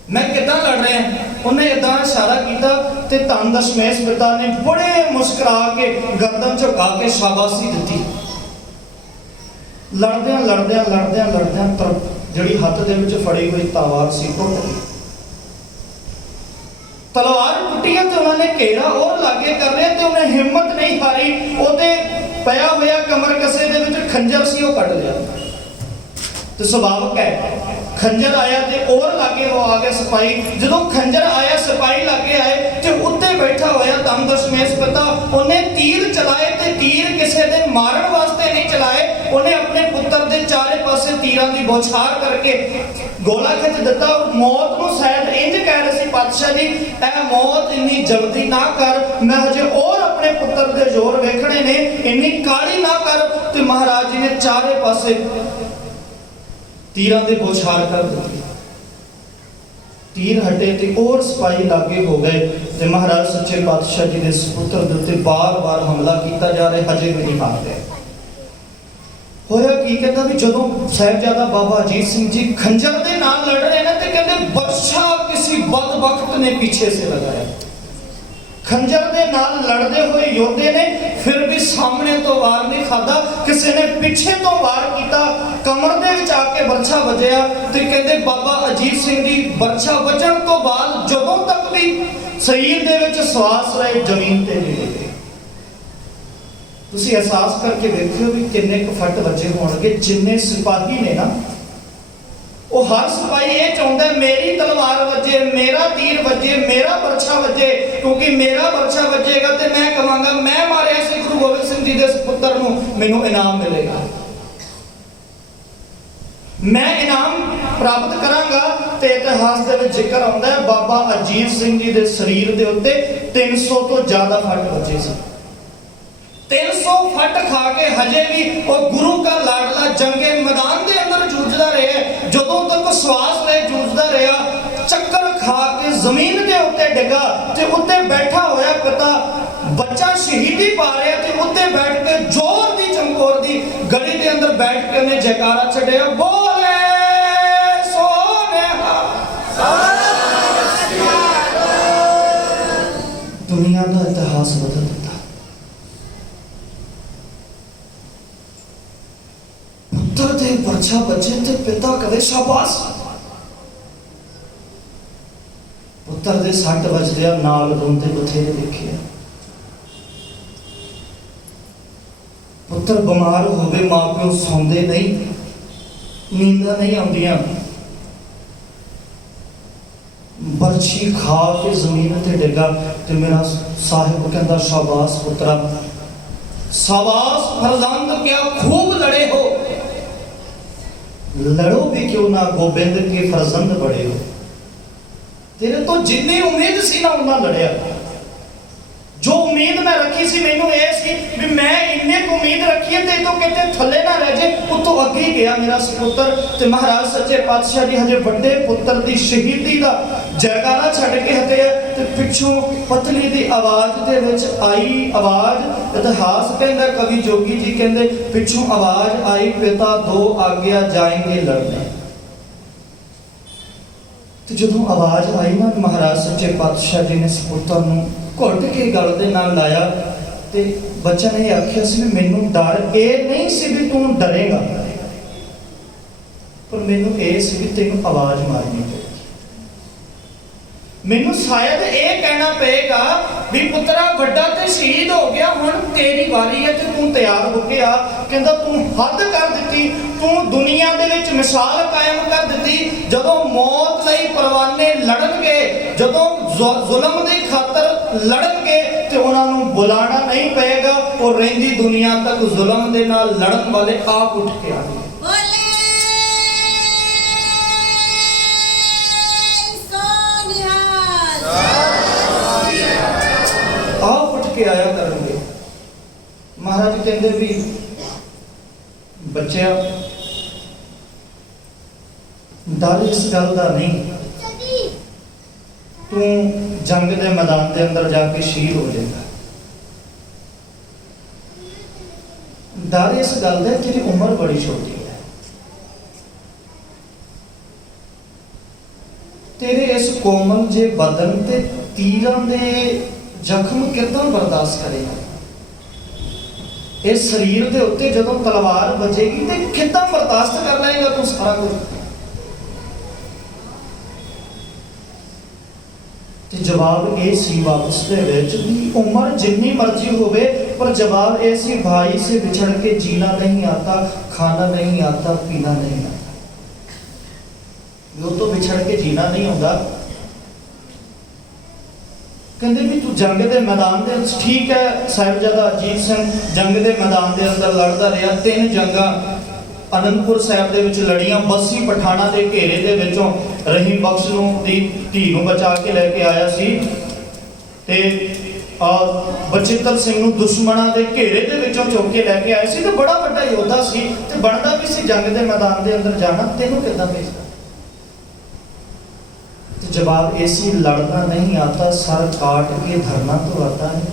ਮੈਂ ਕਿੱਦਾਂ ਲੜ ਰਿਹਾ। ਉਹਨੇ ਏਦਾਂ ਇਸ਼ਾਰਾ ਕੀਤਾ ਤੇ ਧੰਨ ਦਸ਼ਮੇਸ਼ ਪਿਤਾ ਨੇ ਬੜੇ ਮੁਸਕਰਾ ਕੇ ਗਰਦਨ ਝੁਕਾ ਕੇ ਸ਼ਾਬਾਸ਼ੀ ਦਿੱਤੀ। ਲੜਦਿਆਂ ਲੜਦਿਆਂ ਲੜਦਿਆਂ ਲੜਦਿਆਂ ਜਿਹੜੀ ਹੱਥ ਦੇ ਵਿੱਚ ਫੜੀ ਹੋਈ ਤਲਵਾਰ ਸੀ ਟੁੱਟ ਗਈ। ਤਲਵਾਰ ਟੁੱਟੀ ਤੇ ਉਹਨਾਂ ਨੇ ਘੇਰਾ ਹੋਰ ਲਾਗੇ ਕਰ ਲਿਆ ਤੇ ਉਹਨੇ ਹਿੰਮਤ ਨਹੀਂ ਹਾਰੀ, ਉਹਦੇ ਪਿਆ ਹੋਇਆ ਕਮਰ ਕਸੇ ਦੇ ਵਿੱਚ ਖੰਜਰ ਸੀ ਉਹ ਕੱਢ ਲਿਆ। ਤੇ ਸੁਭਾਵਕ ਹੈ, ਖੰਜਰ ਆਇਆ ਤੇ ਔਰ ਲਾਗੇ ਉਹ ਆ ਗਿਆ ਸਿਪਾਹੀ। ਜਦੋਂ ਖੰਜਰ ਆਇਆ ਸਿਪਾਹੀ ਲਾਗੇ ਆਏ ਤੇ ਉੱਤੇ ਬੈਠਾ ਹੋਇਆ ਧੰਨ ਦਸ਼ਮੇਸ਼ ਪਿਤਾ, ਉਹਨੇ ਤੀਰ ਚਲਾਏ ਤੇ ਤੀਰ ਕਿਸੇ ਦੇ ਮਾਰਨ ਵਾਸਤੇ ਨਹੀਂ ਚਲਾਏ, ਉਹਨੇ ਆਪਣੇ ਪੁੱਤਰ ਦੇ ਚਾਰੇ ਪਾਸੇ ਤੀਰਾਂ ਦੀ ਬੌਛਾਰ ਕਰਕੇ ਗੋਲਾ ਖਿੱਚ ਦਿੱਤਾ। ਮੌਤ ਨੂੰ ਸ਼ਾਇਦ ਇੰਜ ਕਹਿ ਰਹੇ ਸੀ ਪਾਤਸ਼ਾਹ ਜੀ, ਇਹ ਮੌਤ ਇੰਨੀ ਜਲਦੀ ਨਾ ਕਰ, ਮੈਂ ਹਜੇ ਔਰ ਆਪਣੇ ਪੁੱਤਰ ਦੇ ਜ਼ੋਰ ਵੇਖਣੇ ਨੇ, ਇੰਨੀ ਕਾਹਲੀ ਨਾ ਕਰ। ਤੇ ਮਹਾਰਾਜ ਜੀ ਨੇ ਚਾਰੇ ਪਾਸੇ ਤੀਰਾਂ ਦੇ ਬੌਛਾਰ ਕਰ ਦਿੱਤੀ। ਤੀਰ ਹਟੇ ਤੇ ਹੋਰ ਸਿਪਾਹੀ ਲਾਗੇ ਹੋ ਗਏ ਤੇ ਮਹਾਰਾਜ ਸੱਚੇ ਪਾਤਸ਼ਾਹ ਜੀ ਦੇ ਸੁਪੁੱਤਰ ਦੇ ਉੱਤੇ ਬਾਰ-ਬਾਰ ਹਮਲਾ ਕੀਤਾ ਜਾ ਰਿਹਾ, ਹਜੇ ਵੀ ਨਹੀਂ ਹਾਰਦੇ। ਹੋਇਆ ਕੀ, ਕਹਿੰਦਾ ਵੀ ਜਦੋਂ ਸਾਹਿਬਜ਼ਾਦਾ ਬਾਬਾ ਅਜੀਤ ਸਿੰਘ ਜੀ ਖੰਜਰ ਦੇ ਨਾਲ ਲੜ ਰਹੇ ਨੇ ਤੇ ਕਹਿੰਦੇ ਬਰਛਾ ਕਿਸੇ ਬਦਬਖਤ ਨੇ ਪਿੱਛੇ ਸੇ ਲਗਾਇਆ। ਖੰਜਰ ਦੇ ਨਾਲ ਲੜਦੇ ਹੋਏ ਯੋਧੇ ਨੇ ਫਿਰ ਵੀ ਸਾਹਮਣੇ ਤੋਂ ਵਾਰ ਨਹੀਂ ਖਾਦਾ, ਕਿਸੇ ਨੇ ਪਿੱਛੇ ਤੋਂ ਵਾਰ ਕੀਤਾ, ਕਮਰ ਦੇ ਵਿੱਚ ਆ ਕੇ ਬਰਛਾ ਵੱਜਿਆ। ਤੇ ਕਹਿੰਦੇ ਬਾਬਾ ਅਜੀਤ ਸਿੰਘ ਦੀ ਬਰਛਾ ਵੱਜਣ ਤੋਂ ਬਾਅਦ ਜਦੋਂ ਤੱਕ ਵੀ ਸਰੀਰ ਦੇ ਵਿੱਚ ਸਵਾਸ ਰਹੇ ਜ਼ਮੀਨ ਤੇ ਨਹੀਂ ਡਿੱਗੇ। ਤੁਸੀਂ ਅਹਿਸਾਸ ਕਰਕੇ ਵੇਖਿਓ ਵੀ ਕਿੰਨੇ ਕੁ ਫੱਟ ਵੱਜੇ ਹੋਣਗੇ। ਜਿੰਨੇ ਸਿਪਾਹੀ ਨੇ ਨਾ, ਉਹ ਹਰ ਸਿਪਾਹੀ ਇਹ ਚਾਹੁੰਦਾ ਮੇਰੀ ਤਲਵਾਰ ਵੱਜੇ, ਮੇਰਾ ਤੀਰ ਵੱਜੇ, ਮੇਰਾ ਬਰਛਾ ਵੱਜੇ, ਕਿਉਂਕਿ ਮੇਰਾ ਬਰਛਾ ਵੱਜੇਗਾ ਤੇ ਮੈਂ ਕਹਾਂਗਾ ਮੈਂ ਮਾਰਿਆ ਸੀ ਗੁਰੂ ਗੋਬਿੰਦ ਸਿੰਘ ਜੀ ਦੇ ਪੁੱਤਰ ਨੂੰ, ਮੈਨੂੰ ਇਨਾਮ ਮਿਲੇਗਾ, ਮੈਂ ਇਨਾਮ ਪ੍ਰਾਪਤ ਕਰਾਂਗਾ। ਤੇ ਇਤਿਹਾਸ ਦੇ ਵਿੱਚ ਜ਼ਿਕਰ ਆਉਂਦਾ ਹੈ ਬਾਬਾ ਅਜੀਤ ਸਿੰਘ ਜੀ ਦੇ ਸਰੀਰ ਦੇ ਉੱਤੇ 300 ਤੋਂ ਜ਼ਿਆਦਾ ਫੱਟ ਵੱਜੇ ਸੀ। 300 ਫੱਟ ਖਾ ਕੇ ਹਜੇ ਵੀ ਉਹ ਗੁਰੂ ਦਾ ਲਾਡਲਾ ਜੰਗੇ ਮੈਦਾਨ ਦੇ ਅੰਦਰ ਜੂਝਦਾ ਰਿਹਾ, ਜਦੋਂ ਤੱਕ ਸਵਾਸ ਲੈ ਜੂਝਦਾ ਰਿਹਾ। ਚੱਕਰ ਖਾ ਕੇ ਜ਼ਮੀਨ ਦੇ ਉੱਤੇ ਡਿੱਗਾ ਤੇ ਉੱਤੇ ਬੈਠਾ ਹੋਇਆ ਪਿਤਾ ਬੱਚਾ ਸ਼ਹੀਦੀ ਪਾ ਰਿਹਾ ਤੇ ਉੱਤੇ ਬੈਠ ਕੇ ਜ਼ੋਰ ਦੀ ਚਮਕੌਰ ਦੀ ਗਲੀ ਦੇ ਅੰਦਰ ਬੈਠ ਕੇ ਉਹਨੇ ਜੈਕਾਰਾ ਛੱਡਿਆ, ਬੋਲੇ ਸੋਨਿਹਾ। ਦੁਨੀਆ ਦਾ ਇਤਿਹਾਸ ਬਦਲ ਦਿੱਤਾ। ਪੁੱਤਰ ਦੇ ਬਰਛਾ ਵੱਜੇ ਤੇ ਪਿਤਾ ਕਹੇ ਸ਼ਾਬਾਸ਼। ਪੁੱਤਰ ਦੇ ਸੱਟ ਵੱਜਦਿਆਂ ਨਾਲ ਰੋਂਦੇ ਬਥੇਰੇ ਦੇਖੇ। ਪੁੱਤਰ ਬਿਮਾਰ ਹੋਵੇ, ਮਾਂ ਪਿਓ ਸੌਂਦੇ ਨਹੀਂ, ਨੀਂਦਾਂ ਨਹੀਂ ਆਉਂਦੀਆਂ, ਬਰਛੀ ਖਾ ਕੇ ਜ਼ਮੀਨ ਤੇ ਡਿੱਗਾ ਤੇ ਮੇਰਾ ਸਾਹਿਬ ਕਹਿੰਦਾ ਸ਼ਾਬਾਸ਼ ਪੁੱਤਰਾ, ਸ਼ਾਬਾਸ਼ फर्जंद, क्या खूब लड़े हो, लड़ो भी क्यों ना गोबिंद के फर्जंद बड़े हो। तेरे तो जिन्नी उम्मीद सी ना उन्ना लड़िया। जो उम्मीद मैं रखी सी, मैनू ये सी भी मैं इन्ने को उम्मीद रखी है ते तो कहते थले ना रह जाए, उतो अगे ही गया मेरा सपुत्र। ते महाराज सच्चे पातशाह जी हजे बड़े पुत्र दी शहीदी दा जयकारा छड़ के हटे ते पिछों पतली दी आवाज दे विच आई आवाज। इतिहास कहंदा, कवि जोगी जी कहंदे पिछों आवाज आई, पिता दो आज्ञा जाएंगे लड़ने। तो जदों आवाज आई ना, महाराज सच्चे पातशाह जी ने सपुत्र नूं घुट के गल दे नाल लाया ते बच्चा ने आख्या सी भी मैनू डर ये नहीं सी भी तू डरेगा, पर मैनू ये सी भी तेनू आवाज मारनी पड़ेगी। मैनू शायद ये कहना पेगा भी पुत्रा बड़ा ते शहीद हो गया, हुण तेरी वारी है ते तू तैयार हो के आ। कहंदा तू हद कर दित्ती, तू दुनिया दे विच मिसाल कायम कर दित्ती। जदों मौत लई परवाने लड़नगे, जदों जुल्म दी खातर लड़नगे ते उन्हां नूं बुलाना नहीं पेगा, और रहिंदी दुनिया तक जुल्म दे नाल लड़न वाले आप उठ के आएंगे। आप उठ के आया करेंगे। महाराज कहते भी बच्चा डर इस गल का नहीं, तू जंग के मैदान के अंदर जाके शहीद हो जाएगा। डर इस गल का तेरी उम्र बड़ी छोटी है, तेरे इस कोमल जे बदन ते तीरां दे जख्म कितना बर्दाश्त करेगा। इस शरीर के उत्ते जदों तलवार बजेगी तो कितना बर्दाश्त कर लेगा तू सारा कुछ। जवाब ये सी वापस दे विच भी उम्र जितनी मर्जी होवे, पर जवाब ये सी भाई से बिछड़ के जीना नहीं आता, खाना नहीं आता, पीना नहीं आता। यो तो बिछड़ के जीना नहीं होता। कहते भी तू जंग के मैदान दे, ठीक है साहिबजादा अजीत सिंह जंग के मैदान के अंदर लड़ता रहा, 3 जंगा आनंदपुर साहिब दे विच लड़ियां। बसी पठाना के घेरे दे विचों रहीम बख्श नूं दी धी नूं बचा के लैके आया सी ते बचित्र सिंह नूं दुश्मनां दे घेरे दे विचों चुक के लैके आए सी। ते बड़ा वड्डा योद्धा सी ते बनदा भी सी जंग के मैदान के अंदर जाना। तेनों किदां भेजदा? जवाब ऐसी लड़ना नहीं आता, सर काट के धरना तो आता है।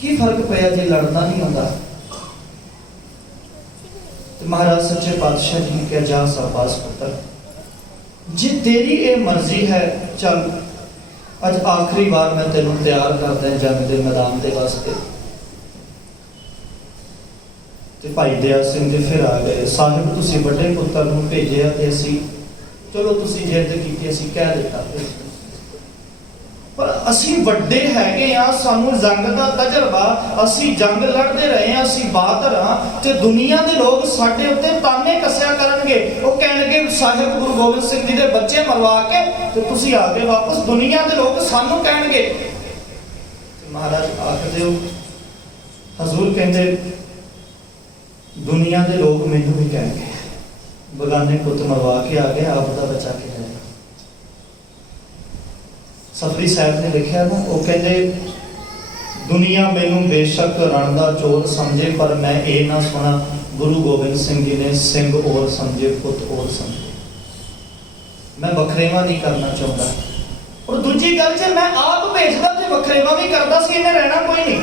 की फर्क पिया जे लड़ना नहीं आता? तो महाराज सच्चे पातशाह जी क्या जा शाबाश पुत्र, जे तेरी ये मर्जी है चल अज आखिरी बार मैं तेनों तैयार करदा जंग के मैदान के वास्ते। ते भाई दया सिंह जी फिर आ गए, साहिब तुसी बड़े पुत्र नूं भेजिया ते असी चलो तुसी जिद कीती असी कह दिता, पर असी वड्डे हैगे आ, सानू जंग दा तजर्बा, असी जंग लड़ते रहे हैं, असी बहादुर हां ते दुनिया दे लोग साडे उत्ते ताने कसया करनगे। वो कहणगे साहिब गुरु गोबिंद सिंह जी दे बच्चे मरवा के ते तुसी आ गए वापस, दुनिया दे लोग सानू कहणगे। महाराज आखदे हो हजूर कहंदे दुनिया के लोग मैनू भी कहेंगे बगाने पुत मरवा के आ गए, आप दा बचा के आएगा। सफरी साहब ने लिखा ना, वो कहते दुनिया मैनू बेशक रण दा चोर समझे, पर मैं ये ना सुना गुरु गोबिंद सिंह जी ने सिंह और समझे पुत और समझे। मैं वखरेवा नहीं करना चाहता। और दूजी गल जे मैं आप भेजदा ते वखरेवा भी करदा सी, इन्हें रहना कोई नहीं,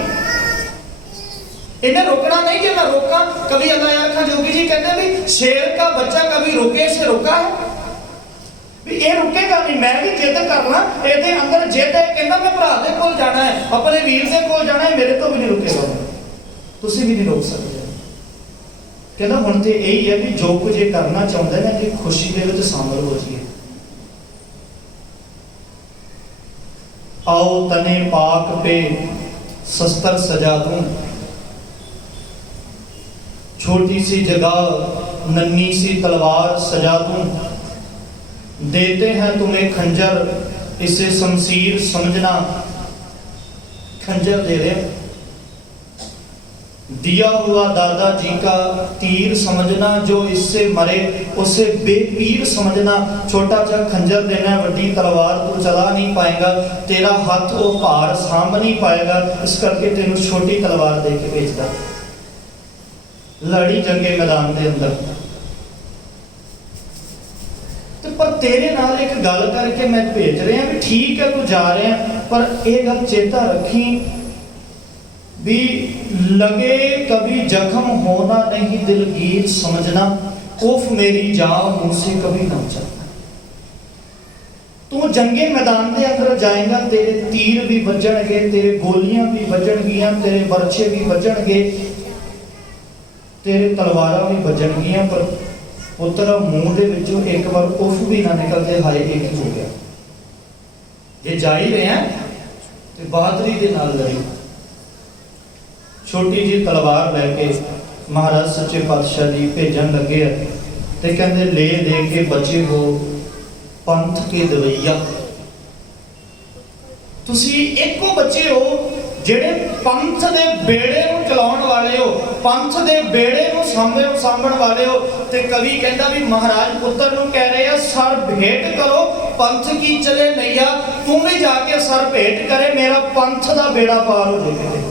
इन्हें रोकना नहीं। कि मैं रोका, कभी अल्लाह यार खां जोगी जी कहते भी शेर का बच्चा कभी रुके से रोका है भी ये रुकेगा नहीं। मैं भी जिद करना ये अंदर जिद है, कहना मैं भरा दे कोल जाना है, अपने वीर दे कोल जाना है, मेरे तो भी नहीं रुकेगा, तुसी भी नहीं रोक सकते। कहना हुण ते यही है भी जो कुछ ये करना चाहते ना कि खुशी दे विच शामिल हो जाइए। आओ तने पाक पे शस्त्र सजा दूं, छोटी सी जगह नन्ही सी तलवार सजा दूं, देते हैं तुम्हें खंजर इसे शमशीर समझना। खंजर दे रहे, दिया हुआ दादाजी का तीर समझना, जो इससे मरे उसे बेपीर समझना। छोटा सा खंजर देना, बड़ी तलवार तू चला नहीं पाएगा, तेरा हाथ वो भार सांभ नहीं पाएगा, इस करके तेन छोटी तलवार दे के भेजता। लड़ी जंगे मैदान के अंदर तो पर तेरे नाल एक गल करके मैं भेज रहा भी ठीक है तू जा रहे हैं, पर यह गल चेता रखी भी लगे कभी जख्म होना नहीं दिलगीर समझना, उफ मेरी जान मुझसे कभी ना चलना। तू जंगे मैदान के अंदर जाएगा, तेरे तीर भी बजणगे, तेरे गोलियां भी बजणगियां, तेरे बरछे भी बजणगे, तेरे तलवारां भी बजणगियां, पर पुत्र मूँह दे विचों एक बार उफ भी ना निकलते, हाय ये की हो गया। जे जा ही रहे हैं तो बहादुरी के नाल लड़ी। छोटी जी तलवार लैके महाराज सच्चे पातशाह जी भेजन लगे ते कहंदे ले दे के बचे हो पंथ के दवैया। तुसी एको बच्चे हो जेड़े पंथ दे बेड़े नूं चलाउण वाले हो, पंथ दे बेड़े नूं सांभण वाले हो। ते कवि कहंदा भी महाराज पुत्र नूं कह रहे हैं सर भेंट करो, पंथ की चले नैया, तू भी जाके सर भेंट करे, मेरा पंथ दा बेड़ा पार हो जाए।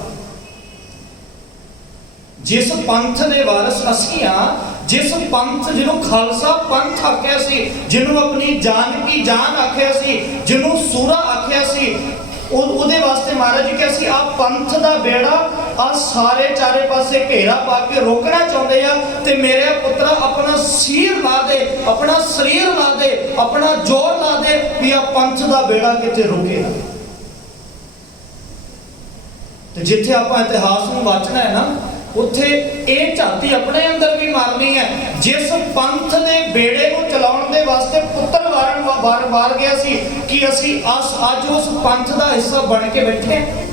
जिस पंथ दे वारस असीं हां, जिस पंथ जिन्हों खालसा पंथ आख्या सी, जिन्हों अपनी जान की जान आख्या सी, जिन्हों सूरा आख्या सी, ਉਹਦੇ ਵਾਸਤੇ ਮਹਾਰਾਜ ਜੀ ਕਿ ਅਸੀਂ ਆ ਪੰਥ ਦਾ ਬੇੜਾ ਆ ਸਾਰੇ ਚਾਰੇ ਪਾਸੇ ਘੇਰਾ ਪਾ ਕੇ ਰੋਕਣਾ ਚਾਹੁੰਦੇ ਆ। ਤੇ ਮੇਰੇ ਪੁੱਤਰਾ ਆਪਣਾ ਸੀਰ ਲਾ ਦੇ, ਆਪਣਾ ਸਰੀਰ ਲਾ ਦੇ, ਆਪਣਾ ਜ਼ੋਰ ਲਾ ਦੇ ਵੀ ਆ ਪੰਥ ਦਾ ਬੇੜਾ ਕਿਤੇ ਰੁਕੇ ਨਾ। ਤੇ ਜਿੱਥੇ ਆਪਾਂ ਇਤਿਹਾਸ ਨੂੰ ਵਾਚਣਾ ਹੈ ਨਾ, ਉੱਥੇ ਇਹ ਝਾਤੀ ਆਪਣੇ ਅੰਦਰ ਵੀ ਮਾਰਨੀ ਹੈ। ਜਿਸ ਪੰਥ ਦੇ ਬੇੜੇ ਨੂੰ ਚਲਾਉਣ ਦੇ ਵਾਸਤੇ ਪੁੱਤਰ ਵਾਰ ਗਿਆ ਸੀ ਕਿ ਅਸੀਂ ਅੱਜ ਉਸ ਪੰਥ ਦਾ ਹਿੱਸਾ ਬਣ ਕੇ ਬੈਠੇ ਹਾਂ।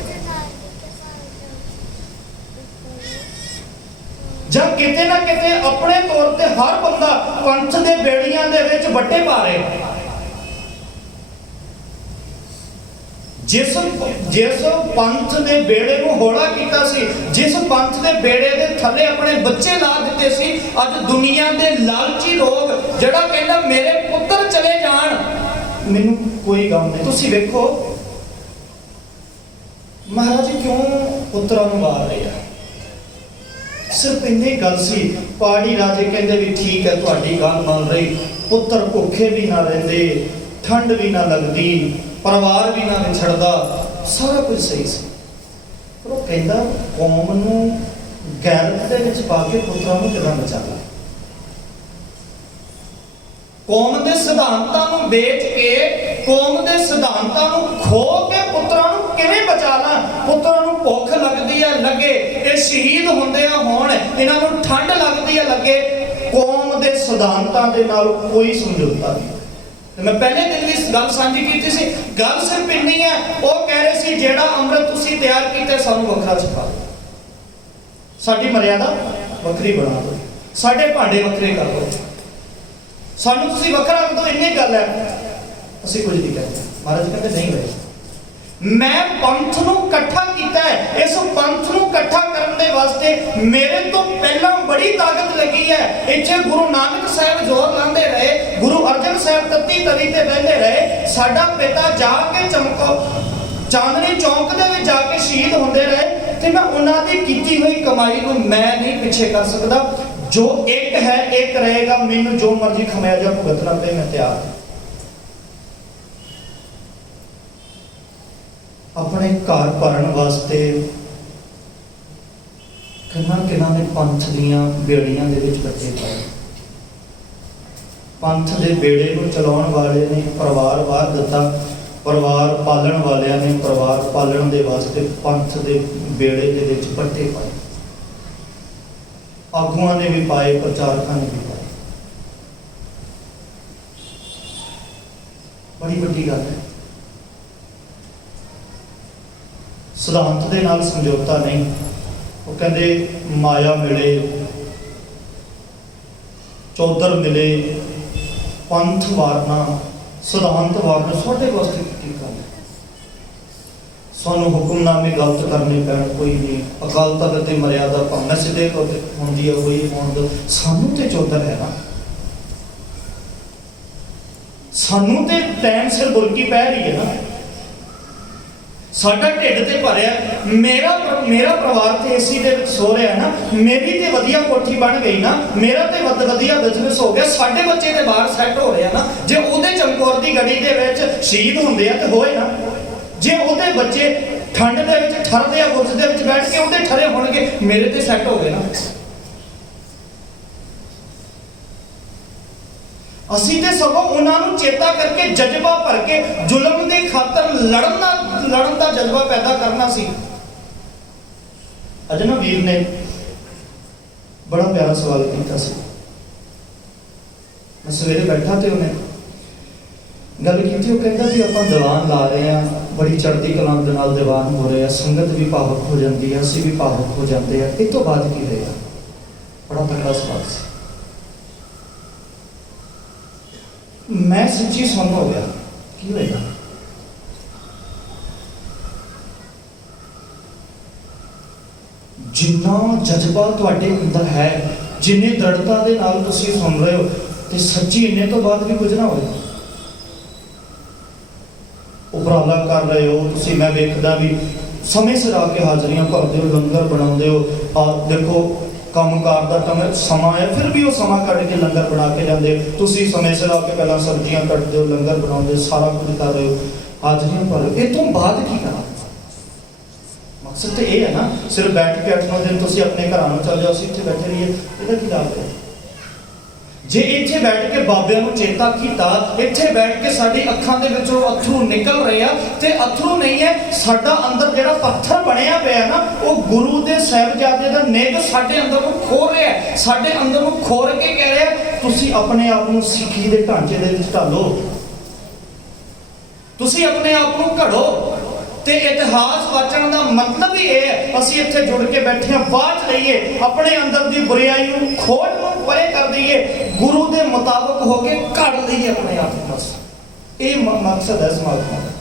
ਜਦ ਕਿਤੇ ਨਾ ਕਿਤੇ ਆਪਣੇ ਤੌਰ ਤੇ ਹਰ ਬੰਦਾ ਪੰਥ ਦੇ ਬੇੜੀਆਂ ਦੇ ਵਿੱਚ ਵੱਟੇ ਪਾ ਰਿਹਾ। जिस पंथ दे बेड़े नूं होड़ा कीता सी, जिस पंथ दे बेड़े दे थल्ले अपने बच्चे ला दिते सी, अज दुनिया दे लालची लोग जड़ा कहंदा मेरे पुत्र चले जाण, मैनूं कोई गम नहीं। तुसीं वेखो महाराज क्यों पुत्रां नूं मार रहे आ। सिर्फ इन्नी गल सी, पहाड़ी राजे कहंदे भी ठीक है तुहाडी गल मान रही, पुत्र भुखे भी ना रहिंदे, ठंड भी ना लगदी, परिवार भी ना विछड़दा, सारा कुछ सही सी। पर वो कहंदा कौम नूं गैरत दे विच पा के पुत्रां नूं किदां बचाना, कौम दे सिद्धांतां नूं बेच के, कौम दे सिद्धांतां नूं खो के पुत्रां नूं किवें बचाना। पुत्रां नूं भुख लगदी है लगे, ये शहीद हुंदे आ होण, इन्हां नूं ठंड लगदी है लगे, कौम दे सिद्धांतां दे नाल कोई समझौता नहीं। मैं पहले दिन भी गल साझी की सी, गल सिर्फ इन्नी है, वो कह रहे सी जेड़ा अमृत तुसीं तैयार कीता सानूं वखरा छका दो, साडी मर्यादा वखरी बना दो, साडे भांडे वखरे कर दो, सानूं तुसीं वखरा कर दो। इन्नी गल है, असीं कुछ नहीं कहते। महाराज कहते नहीं भाई, मैं पंथ नूं इकट्ठा कीता है, इस पंथ नूं इकट्ठा करन दे वास्ते मेरे तो पहला बड़ी ताकत लगी है। इत्थे गुरु नानक साहब जोर लांदे रहे, गुरु अर्जन साहब तत्ती तवी ते बहिंदे रहे, साडा पिता जाके चमको चांदनी चौक दे विच जाके शहीद होंदे रहे, ते मैं उन्हां दी कीती हुई कमाई नूं मैं नहीं पिछे कर सकदा। जो एक है एक रहेगा, मैनूं जो मर्जी खमियाजा भुगतना पे मैं तैयार हां। अपने घर भरन वास्ते किन्ना ने पंथ दियां बेड़ियां दे विच बच्चे पाए, पंथ दे बेड़े नूं चलाउण वाले ने परिवार वार दिता, परिवार पालण वालियां ने परिवार पालण दे वास्ते पंथ दे बेड़े दे विच बट्टे पाए, आगूआं ने भी पाए, प्रचारकां ने भी पाए। बड़ी वड्डी गल है। सिद्धांत दे नाल समझौता नहीं। वो कहंदे माया मिले, चौधर मिले, पंथ वारना, सिद्धांत वारना साडे वास्ते की गल है। सानू हुक्मनामे गलत करने पैण कोई नहीं, अकाल तख्त ते मर्यादा भावें सीधे होंदी है कोई होण दो, सानू ते चौधर है ना, सानू ते टाइम सिर बुरकी पै रही है ना, साडा ढिड ते भरिया, मेरा परिवार ते एसी दे विच सो रहा है ना, मेरी ते वधिया कोठी बन गई ना, मेरा ते वधिया बिजनेस हो गया, साडे बच्चे ते बाहर सैट हो रहे हैं ना। जे ओदे चमकौर दी गड़ी दे विच शहीद हुंदे आ ते होए ना, जे ओदे बच्चे ठंड दे विच ठरदे आ बुर्ज दे विच बैठ के ओदे ठरे होणगे, मेरे ते सैट हो गए ना। ਅਸੀਂ ਤੇ ਸਗੋਂ ਉਹਨਾਂ ਨੂੰ ਚੇਤਾ ਕਰਕੇ ਜਜ਼ਬਾ ਭਰ ਕੇ ਜ਼ੁਲਮ ਦੀ ਖਾਤਰ ਲੜਨ ਦਾ ਜਜ਼ਬਾ ਪੈਦਾ ਕਰਨਾ ਸੀ। ਅੱਜ ਨਾ ਵੀਰ ਨੇ ਬੜਾ ਪਿਆਰਾ ਸਵਾਲ ਕੀਤਾ ਸੀ। ਮੈਂ ਸਵੇਰੇ ਬੈਠਾ ਤੇ ਉਹਨੇ ਗੱਲ ਕੀਤੀ। ਉਹ ਕਹਿੰਦਾ ਵੀ ਆਪਾਂ ਦੀਵਾਨ ਲਾ ਰਹੇ ਆ, ਬੜੀ ਚੜ੍ਹਦੀ ਕਲਾ ਦੇ ਨਾਲ ਦੀਵਾਨ ਹੋ ਰਹੇ ਆ, ਸੰਗਤ ਵੀ ਭਾਵੁਕ ਹੋ ਜਾਂਦੀ ਹੈ, ਅਸੀਂ ਵੀ ਭਾਵੁਕ ਹੋ ਜਾਂਦੇ ਆ, ਇਹ ਤੋਂ ਬਾਅਦ ਕੀ ਹੋਏਗਾ? ਬੜਾ ਤਕੜਾ ਸਵਾਲ ਸੀ। ਮੈਂ ਸੱਚੀ ਸੁਣ ਹੋ ਗਿਆ, ਕੀ ਹੋਏਗਾ? ਜਿੰਨਾ ਜਜ਼ਬਾ ਤੁਹਾਡੇ ਅੰਦਰ ਹੈ, ਜਿੰਨੀ ਦ੍ਰਿੜਤਾ ਦੇ ਨਾਲ ਤੁਸੀਂ ਸੁਣ ਰਹੇ ਹੋ, ਤੇ ਸੱਚੀ ਇੰਨੇ ਤੋਂ ਬਾਅਦ ਵੀ ਕੁਝ ਨਾ ਹੋਏ। ਉਪਰਾਲਾ ਕਰ ਰਹੇ ਹੋ ਤੁਸੀਂ, ਮੈਂ ਵੇਖਦਾ ਵੀ ਸਮੇਂ ਸਿਰ ਆ ਕੇ ਹਾਜ਼ਰੀਆਂ ਭਰਦੇ ਹੋ, ਲੰਗਰ ਬਣਾਉਂਦੇ ਹੋ। ਦੇਖੋ ਕੰਮਕਾਰ ਦਾ ਸਮਾਂ ਹੈ, ਫਿਰ ਵੀ ਉਹ ਸਮਾਂ ਕੱਢ ਕੇ ਲੰਗਰ ਬਣਾ ਕੇ ਜਾਂਦੇ ਹੋ। ਤੁਸੀਂ ਸਮੇਂ ਸਿਰ ਆ ਕੇ ਪਹਿਲਾਂ ਸਬਜ਼ੀਆਂ ਕੱਟਦੇ ਹੋ, ਲੰਗਰ ਬਣਾਉਂਦੇ, ਸਾਰਾ ਕੁਝ ਕਰ ਰਹੇ ਹੋ, ਹਾਜ਼ਰੀਆਂ ਭਰ ਰਹੇ ਹੋ। ਇਹ ਤੋਂ ਬਾਅਦ ਕੀ ਕਰਾਂ? ਮਕਸਦ ਤੇ ਇਹ ਹੈ ਨਾ, ਸਿਰਫ ਬੈਠ ਕੇ 8-9 ਦਿਨ ਤੁਸੀਂ ਆਪਣੇ ਘਰਾਂ ਨੂੰ ਚੱਲ ਜਾਓ, ਅਸੀਂ ਇੱਥੇ ਬੈਠੇ ਰਹੀਏ, ਇਹਦਾ ਕੀ ਲਾਭ ਹੈ? ਜੇ ਇੱਥੇ ਬੈਠ ਕੇ ਬਾਬਿਆਂ ਨੂੰ ਚੇਤਾ ਕੀਤਾ, ਇੱਥੇ ਬੈਠ ਕੇ ਸਾਡੀ ਅੱਖਾਂ ਦੇ ਵਿੱਚੋਂ ਅਥਰੂ ਨਿਕਲ ਰਹੇ ਆ, ਤੇ ਅਥਰੂ ਨਹੀਂ ਹੈ, ਸਾਡਾ ਅੰਦਰ ਜਿਹੜਾ ਪੱਥਰ ਬਣਿਆ ਪਿਆ ਨਾ, ਉਹ ਗੁਰੂ ਦੇ ਸਾਹਿਬਜ਼ਾਦੇ ਦਾ ਨਿੱਘ ਸਾਡੇ ਅੰਦਰ ਨੂੰ ਖੋਰ ਰਿਹਾ, ਸਾਡੇ ਅੰਦਰ ਨੂੰ ਖੋਰ ਕੇ ਕਹਿ ਰਿਹਾ ਤੁਸੀਂ ਆਪਣੇ ਆਪ ਨੂੰ ਸਿੱਖੀ ਦੇ ਢਾਂਚੇ ਦੇ ਵਿੱਚ ਢਾਲੋ, ਤੁਸੀਂ ਆਪਣੇ ਆਪ ਨੂੰ ਘੜੋ। ਤੇ ਇਤਿਹਾਸ ਵਾਚਣ ਦਾ ਮਤਲਬ ਹੀ ਇਹ ਹੈ, ਅਸੀਂ ਇੱਥੇ ਜੁੜ ਕੇ ਬੈਠੇ ਹਾਂ, ਬਾਚ ਲਈਏ, ਆਪਣੇ ਅੰਦਰ ਦੀ ਬੁਰਾਈ ਨੂੰ ਖੋਜ ਨੂੰ ਪਰੇ ਕਰ ਦਈਏ, ਗੁਰੂ ਦੇ ਮੁਤਾਬਕ ਹੋ ਕੇ ਘੜ ਲਈਏ ਆਪਣੇ ਆਪ ਨੂੰ। ਬਸ ਇਹ ਮਕਸਦ ਹੈ ਸਮਾਗਮ ਦਾ।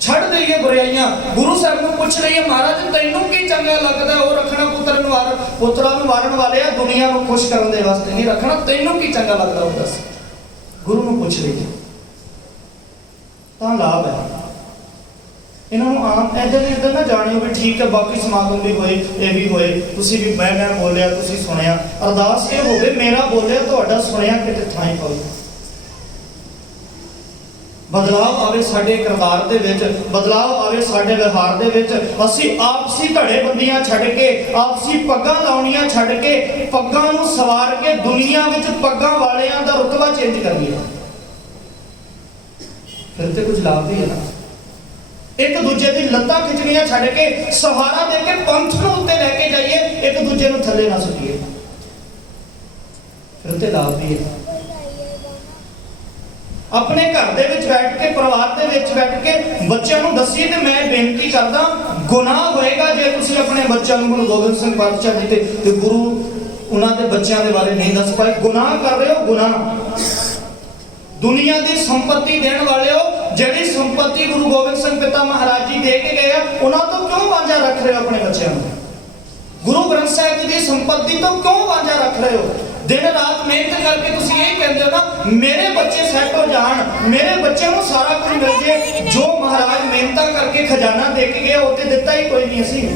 ਛੱਡ ਦਈਏ ਬੁਰਾਈਆਂ, ਗੁਰੂ ਸਾਹਿਬ ਨੂੰ ਪੁੱਛ ਲਈਏ ਮਹਾਰਾਜ ਤੈਨੂੰ ਕੀ ਚੰਗਾ ਲੱਗਦਾ? ਉਹ ਰੱਖਣਾ ਪੁੱਤਰਾਂ ਨੂੰ ਮਾਰਨ ਵਾਲੇ ਆ, ਦੁਨੀਆ ਨੂੰ ਖੁਸ਼ ਕਰਨ ਦੇ ਵਾਸਤੇ ਨਹੀਂ ਰੱਖਣਾ, ਤੈਨੂੰ ਕੀ ਚੰਗਾ ਲੱਗਦਾ ਉਹ ਦੱਸ। ਗੁਰੂ ਨੂੰ ਪੁੱਛ ਲਈਏ ਤਾਂ ਲਾਭ ਹੈ। ਇਹਨਾਂ ਨੂੰ ਆਮ ਇੱਧਰ ਨਾ ਜਾਣਿਓ ਵੀ ਠੀਕ ਹੈ ਬਾਕੀ ਸਮਾਗਮ ਵੀ ਹੋਏ, ਇਹ ਵੀ ਹੋਏ, ਤੁਸੀਂ ਵੀ ਮੈਂ ਬੋਲਿਆ, ਤੁਸੀਂ ਸੁਣਿਆ। ਅਰਦਾਸ ਇਹ ਹੋਵੇ ਮੇਰਾ ਬੋਲਿਆ ਤੁਹਾਡਾ ਸੁਣਿਆ ਕਿਤੇ ਥਾਂ ਪਵੇ, ਬਦਲਾਵ ਆਵੇ ਸਾਡੇ ਕਿਰਦਾਰ ਦੇ ਵਿੱਚ, ਬਦਲਾਵ ਆਵੇ ਸਾਡੇ ਵਿਵਹਾਰ ਦੇ ਵਿੱਚ। ਅਸੀਂ ਆਪਸੀ ਧੜੇਬੰਦੀਆਂ ਛੱਡ ਕੇ, ਆਪਸੀ ਪੱਗਾਂ ਲਾਉਣੀਆਂ ਛੱਡ ਕੇ, ਪੱਗਾਂ ਨੂੰ ਸਵਾਰ ਕੇ ਦੁਨੀਆ ਵਿੱਚ ਪੱਗਾਂ ਵਾਲਿਆਂ ਦਾ ਰੁਤਬਾ ਚੇਂਜ ਕਰੀਏ, ਫਿਰ ਤੇ ਕੁਝ ਲਾਭ ਵੀ ਹੈ ਨਾ। ਇੱਕ ਦੂਜੇ ਦੀ ਲੱਤਾਂ ਖਿੱਚਣੀਆਂ ਛੱਡ ਕੇ ਸਹਾਰਾ ਦੇ ਕੇ ਪੰਥ ਨੂੰ ਉੱਤੇ ਲੈ ਕੇ ਜਾਈਏ, ਇੱਕ ਦੂਜੇ ਨੂੰ ਥੱਲੇ ਨਾ ਸੁੱਟੀਏ, ਫਿਰ ਤੇ ਲਾਭ ਵੀ ਹੈ। ਆਪਣੇ ਘਰ ਦੇ ਵਿੱਚ ਬੈਠ ਕੇ, ਪਰਿਵਾਰ ਦੇ ਵਿੱਚ ਬੈਠ ਕੇ ਬੱਚਿਆਂ ਨੂੰ ਦੱਸੀਏ। ਤੇ ਮੈਂ ਬੇਨਤੀ ਕਰਦਾ, ਗੁਨਾਹ ਹੋਏਗਾ ਜੇ ਤੁਸੀਂ ਆਪਣੇ ਬੱਚਿਆਂ ਨੂੰ ਗੁਰੂ ਗੋਬਿੰਦ ਸਿੰਘ ਪਾਤਸ਼ਾਹ ਜੀ ਤੇ ਗੁਰੂ ਉਹਨਾਂ ਦੇ ਬੱਚਿਆਂ ਦੇ ਬਾਰੇ ਨਹੀਂ ਦੱਸ ਪਾਏ। ਗੁਨਾਹ ਕਰ ਰਹੇ ਹੋ, ਗੁਨਾਹ। ਦੁਨੀਆ ਦੀ ਸੰਪਤੀ ਦੇਣ ਵਾਲਿਓ, ਜਿਹੜੀ ਸੰਪਤੀ ਗੁਰੂ ਗੋਬਿੰਦ ਸਿੰਘ ਪਿਤਾ ਮਹਾਰਾਜ ਜੀ ਦੇ ਕੇ ਗਏ ਆ, ਉਹਨਾਂ ਤੋਂ ਕਿਉਂ ਵਾਂਝਾ ਰੱਖ ਰਹੇ ਹੋ ਆਪਣੇ ਬੱਚਿਆਂ ਨੂੰ? ਗੁਰੂ ਗ੍ਰੰਥ ਸਾਹਿਬ ਜੀ ਦੀ ਸੰਪਤੀ ਤੋਂ ਕਿਉਂ ਵਾਂਝਾ ਰੱਖ ਰਹੇ ਹੋ? ਦਿਨ ਰਾਤ ਮਿਹਨਤ ਕਰਕੇ ਤੁਸੀਂ ਇਹ ਕਹਿੰਦੇ ਹੋ ਨਾ ਮੇਰੇ ਬੱਚੇ ਸੈੱਟ ਹੋ ਜਾਣ, ਮੇਰੇ ਬੱਚਿਆਂ ਨੂੰ ਸਾਰਾ ਕੁਝ ਮਿਲ ਜੇ। ਜੋ ਮਹਾਰਾਜ ਮਿਹਨਤਾਂ ਕਰਕੇ ਖਜ਼ਾਨਾ ਦੇ ਕੇ ਗਏ, ਉਹ ਤੇ ਦਿੱਤਾ ਹੀ ਕੋਈ ਨਹੀਂ। ਅਸੀਂ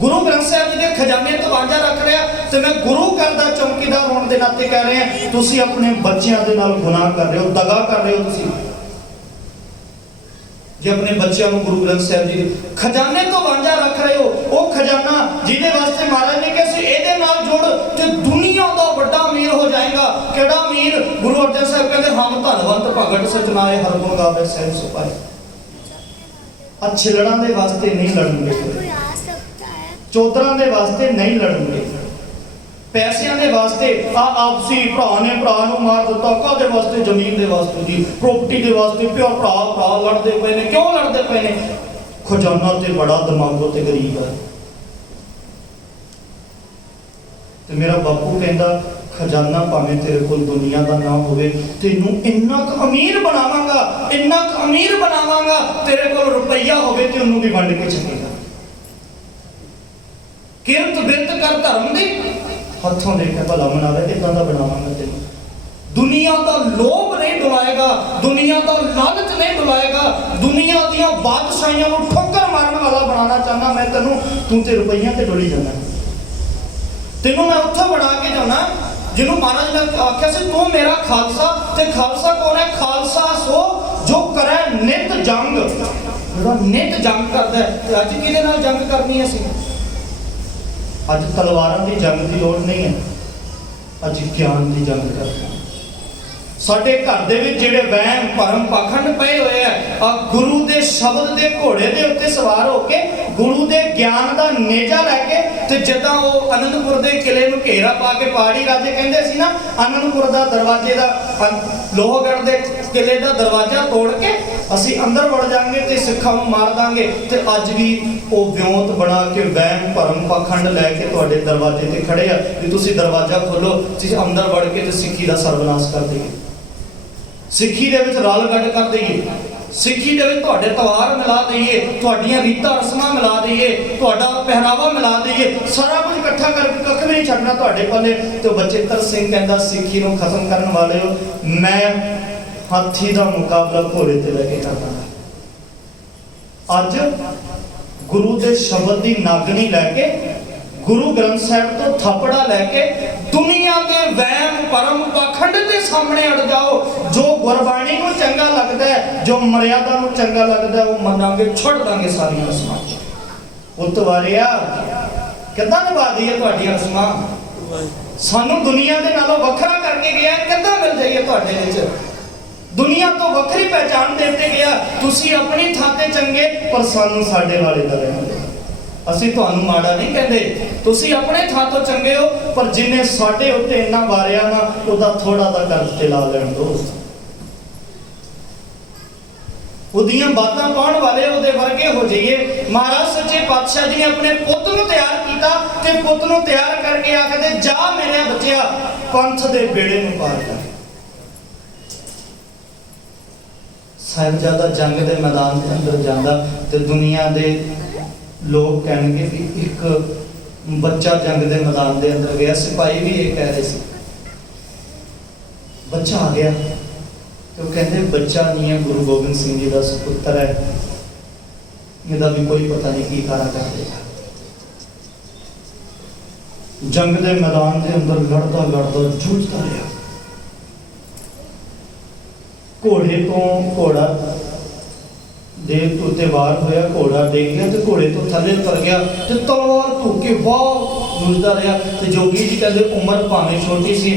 ਗੁਰੂ ਗ੍ਰੰਥ ਸਾਹਿਬ ਜੀ ਦੇ ਖਜ਼ਾਨੇ ਤੋਂ ਵਾਂਝਾ ਰੱਖ ਰਿਹਾ। ਤੇ ਮੈਂ ਗੁਰੂ ਘਰ ਦਾ ਚੌਕੀਦਾਰ ਹੋਣ ਦੇ ਨਾਤੇ ਕਹਿ ਰਿਹਾ, ਤੁਸੀਂ ਆਪਣੇ ਬੱਚਿਆਂ ਦੇ ਨਾਲ ਗੁਨਾਹ ਕਰ ਰਹੇ ਹੋ, ਦਗਾ ਕਰ ਰਹੇ ਹੋ। ਤੁਸੀਂ ਜੇ ਆਪਣੇ ਬੱਚਿਆਂ ਨੂੰ ਗੁਰੂ ਗ੍ਰੰਥ ਸਾਹਿਬ ਜੀ ਦੇ ਖਜ਼ਾਨੇ ਤੋਂ ਵਾਂਝਾ ਰੱਖ ਰਹੇ ਹੋ, ਉਹ ਖਜ਼ਾਨਾ ਜਿਹਦੇ ਵਾਸਤੇ ਮਹਾਰਾਜ ਨੇ ਕਿਹਾ ਸੀ ਇਹਦੇ ਨਾਲ ਜੁੜ ਤੇ ਦੁਨੀਆ ਦਾ ਵੱਡਾ ਅਮੀਰ ਹੋ ਜਾਏਗਾ। ਕਿਹੜਾ ਅਮੀਰ? ਗੁਰੂ ਅਰਜਨ ਸਾਹਿਬ ਕਹਿੰਦੇ ਹਮ ਧਨਵੰਤ ਭਗਤ ਸਚਨਾਏ ਹਰ ਗੁਣ ਗਾਵੇ ਸਹਿਬ ਸੁਪਾਏ। ਆ ਛਿਲੜਾਂ ਦੇ ਵਾਸਤੇ ਨਹੀਂ ਲੜਨਗੇ, ਚੌਧਰਾਂ ਦੇ ਵਾਸਤੇ ਨਹੀਂ ਲੜਨਗੇ, ਪੈਸਿਆਂ ਦੇ ਵਾਸਤੇ ਆਪਸੀ ਭਰਾ ਨੇ ਭਰਾ ਨੂੰ ਮਾਰ ਦਿੱਤਾ, ਕਾਹਦੇ ਵਾਸਤੇ? ਜ਼ਮੀਨ ਦੇ ਵਾਸਤੇ ਜੀ, ਪ੍ਰਾਪਰਟੀ ਦੇ ਵਾਸਤੇ। ਪਿਓ ਭਰਾ ਲੜਦੇ ਪਏ ਨੇ, ਕਿਉਂ ਲੜਦੇ ਪਏ ਨੇ? ਖਜ਼ਾਨਾ ਤੇ ਬੜਾ, ਦਿਮਾਗੋਂ ਤੇ ਗਰੀਬ ਹੈ। ਤੇ ਮੇਰਾ ਬਾਪੂ ਕਹਿੰਦਾ ਖਜ਼ਾਨਾ ਭਾਵੇਂ ਤੇਰੇ ਕੋਲ ਦੁਨੀਆ ਦਾ ਨਾ ਹੋਵੇ, ਤੈਨੂੰ ਇੰਨਾ ਕੁ ਅਮੀਰ ਬਣਾਵਾਂਗਾ, ਇੰਨਾ ਕੁ ਅਮੀਰ ਬਣਾਵਾਂਗਾ, ਤੇਰੇ ਕੋਲ ਰੁਪਈਆ ਹੋਵੇ ਤੇ ਉਹਨੂੰ ਵੀ ਵੰਡ ਕੇ ਛੱਡੇਗਾ। ਕਿਰਤ ਬਿਰਤ ਕਰ ਧਰਮ ਦੀ, ਹੱਥੋਂ ਦੇ ਕੇ ਭਲਾ ਮਨਾਵੇ, ਇਦਾਂ ਦਾ ਬਣਾਵਾਂਗਾ ਤੈਨੂੰ। ਦੁਨੀਆ ਦਾ ਲੋਭ ਨਹੀਂ ਡੁਲਾਏਗਾ, ਦੁਨੀਆ ਦਾ ਲਾਲਚ ਨਹੀਂ ਡੁਲਾਏਗਾ, ਦੁਨੀਆ ਦੀਆਂ ਬਾਦਸ਼ਾਹੀਆਂ ਨੂੰ ਠੋਕਰ ਮਾਰਨ ਵਾਲਾ ਬਣਾਉਣਾ ਚਾਹੁੰਦਾ ਮੈਂ ਤੈਨੂੰ। ਤੂੰ ਤੇ ਰੁਪਈਆਂ ਤੇ ਡੁੱਲੀ ਜਾਂਦਾ, ਤੈਨੂੰ ਮੈਂ ਉੱਥੋਂ ਬਣਾ ਕੇ ਜਾਣਾ ਜਿਹਨੂੰ ਮਹਾਰਾਜ ਨੇ ਆਖਿਆ ਸੀ ਤੂੰ ਮੇਰਾ ਖਾਲਸਾ। ਤੇ ਖਾਲਸਾ ਕੌਣ ਹੈ? ਖਾਲਸਾ ਸੋ ਜੋ ਕਰੇ ਨਿਤ ਜੰਗ, ਜਿਹੜਾ ਨਿਤ ਜੰਗ ਕਰਦਾ ਹੈ। ਤੇ ਅੱਜ ਕਿਹਦੇ ਨਾਲ ਜੰਗ ਕਰਨੀ ਹੈ? ਅਸੀਂ ਅੱਜ ਤਲਵਾਰਾਂ ਦੀ ਜੰਗ ਦੀ ਲੋੜ ਨਹੀਂ ਹੈ, अज ज्ञान की जंग करते हैं। साडे घर दे विच जिहड़े वहम भरम पाखंड पए होए आ गुरु दे शब्द दे घोड़े दे उत्ते सवार होके गुरु दे ज्ञान दा नेजा लैके ते जदां ओह आनंदपुर दे किले नूं घेरा पा के पहाड़ी राजे कहंदे सी ना आनंदपुर दा दरवाजे दा लोहगढ़ दे किले दा दरवाजा तोड़ के असीं अंदर वड़ जाएंगे ते सिखां नूं मार दांगे ते अज भी ओह व्योंत बना के वहम भरम पाखंड लैके तुहाडे दरवाजे ते खड़े आ कि तुसीं दरवाजा खोलो तुसीं अंदर वड़ के ते सिੱਖੀ दा सर्वनाश कर दईए सिੱਖੀ ਦੇ ਵਿੱਚ ਰਲ ਗੱਡ ਕਰ ਦਈਏ ਸਿੱਖੀ ਦੇ ਵਿੱਚ ਤੁਹਾਡੇ ਤਿਉਹਾਰ ਮਿਲਾ ਦਈਏ ਤੁਹਾਡੀਆਂ ਰੀਤਾਂ ਰਸਮਾਂ ਮਿਲਾ ਦਈਏ ਤੁਹਾਡਾ ਪਹਿਰਾਵਾ ਮਿਲਾ ਦਈਏ ਸਾਰਾ ਕੁਝ ਇਕੱਠਾ ਕਰਕੇ ਕੱਖ ਵੀ ਨਹੀਂ ਛੱਡਣਾ ਤੁਹਾਡੇ ਪੱਲੇ ਤੇ ਬਚਿੱਤਰ ਸਿੰਘ ਕਹਿੰਦਾ ਸਿੱਖੀ ਨੂੰ ਖਤਮ ਕਰਨ ਵਾਲਿਓ ਮੈਂ ਹਾਥੀ ਦਾ ਮੁਕਾਬਲਾ ਘੋੜੇ ਤੇ ਲੈ ਕੇ ਕਰਦਾ ਅੱਜ ਗੁਰੂ ਦੇ ਸ਼ਬਦ ਦੀ ਨਾਗਣੀ ਲੈ ਕੇ गुरु ग्रंथ साहिब तो थपड़ा लैके दुनिया के वहम परम पाखंड के सामने अड़ जाओ जो गुरबाणी को चंगा लगता है जो मर्यादा को चंगा लगता है वो मनांगे छोड़ देंगे सारी रस्मां उतवारिया किद्दां निभा दईए तुहाडीआं रस्मां सानू दुनिया के नालों वखरा करके गया किद्दां मिल जाइए तुहाडे विच दुनिया तो वखरी पहचान देते गया तुसी अपनी थां ते चंगे पर सानू साडे वाले दा रहंदे ਅਸੀਂ ਤੁਹਾਨੂੰ ਮਾੜਾ ਨਹੀਂ ਕਹਿੰਦੇ ਤੁਸੀਂ ਆਪਣੇ ਥਾਂ ਤੋਂ ਚੰਗੇ ਹੋ ਪਰ ਜਿੰਨੇ ਸਾਡੇ ਉੱਤੇ ਇੰਨਾ ਵਾਰਿਆ ਨਾ ਉਹਦਾ ਥੋੜਾ ਦਾ ਕਰਜ਼ ਤੇ ਲਾ ਲੈਣ ਦਿਓ ਉਹਦੀਆਂ ਬਾਤਾਂ ਪਾਉਣ ਵਾਲੇ ਉਹਦੇ ਵਰਗੇ ਹੋ ਜਾਈਏ ਮਹਾਰਾਜ ਸੱਚੇ ਪਾਤਸ਼ਾਹ ਜੀ ਨੇ ਆਪਣੇ ਪੁੱਤ ਨੂੰ ਤਿਆਰ ਕੀਤਾ ਤੇ ਪੁੱਤ ਨੂੰ ਤਿਆਰ ਕਰਕੇ ਆਖਦੇ ਜਾ ਮੇਰੇ ਬੱਚਿਆ ਪੰਥ ਦੇ ਬੇੜੇ ਨੂੰ ਪਾਰ ਕਰ ਸਾਹਿਬਜ਼ਾਦਾ ਜੰਗ ਦੇ ਮੈਦਾਨ ਦੇ ਅੰਦਰ ਜਾਂਦਾ ਤੇ ਦੁਨੀਆ ਦੇ लोग कहेंगे कि एक बच्चा जंग के मैदान के अंदर गया सिपाही भी ये कह रहे थे बच्चा आ गया तो कहते बच्चा नहीं है गुरु गोबिंद सिंह जी का सुपुत्र है इसका भी कोई पता नहीं की कारा कर देगा जंग के मैदान के अंदर लड़ता लड़ता जूझता रहा घोड़े तो घोड़ा देव तो उत्ते वार होया घोड़ा डिग गया तो घोड़े तो थले उतर गया तो तलवार धूके बहुत जूझदा रहा तो जोगी जी कहते उम्र भावें छोटी सी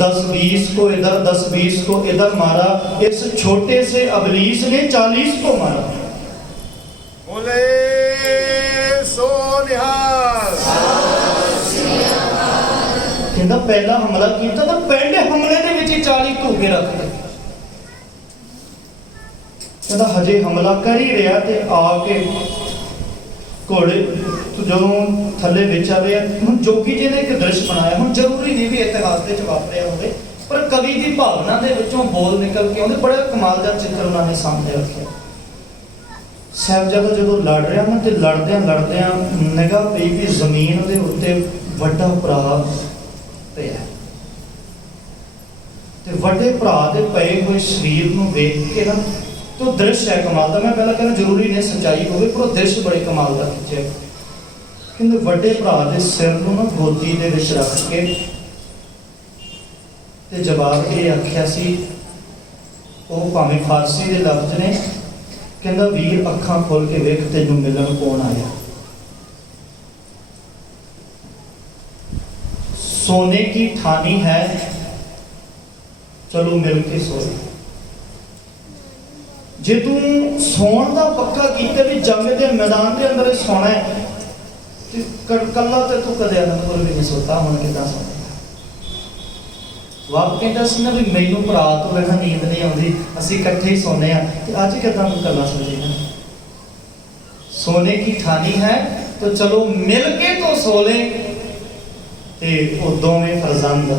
10-20 को इधर 10-20 को इधर मारा इस छोटे से अबलीस ने 40 को मारा बोले सो निहाल कहता पहला हमला किया तो पहले हमले दे विच 40 धूके रख दिए कहता हजे हमला कर ही रहा तो आके घोड़े तो जो थले विच आ रहे हुण जोगी जी ने एक दृश्य बनाया हुण जरूरी नहीं भी इतिहास के वापरिया होवे पर कवि की भावना के विचों बोल निकल के आउंदे बड़ा कमाल का चित्र उन्होंने सामने रखा साहिबजादा जो लड़ रहा ना तो लड़द्या निगाह पई भी जमीन के उत्ते वड्डा भरा पिया ते वड्डे भरा दे पए हुए शरीर नूं देख के ना तो दृश्य है कमाल का मैं पहला कहना जरूरी नहीं सच्चाई हो पर दृश्य बड़े कमाल का खिंचे कहते वड्डे भरा के सिर को ना गोदी दे विच रख के ते जवाब ये आख्या सी वो भावें फारसी के लफ्ज ने कहता वीर अखां खोल के वेख तैनूं मिलन कौन आया सोने की ठानी है चलो मिल के सोए जे तू सौण का पक्का किया भी जंग के मैदान के अंदर सोना है कला तो तू कदे आनंदपुर भी नहीं सोता हुण किदां सोना वाप कहता सी ना भी मैनू भरा तो बिना नींद नहीं आती असीं इकट्ठे ही सोने ते अज किदां कला सो जाए सोने की ठानी है तो चलो मिल के तो सो ले ते वो दोवें फरजंद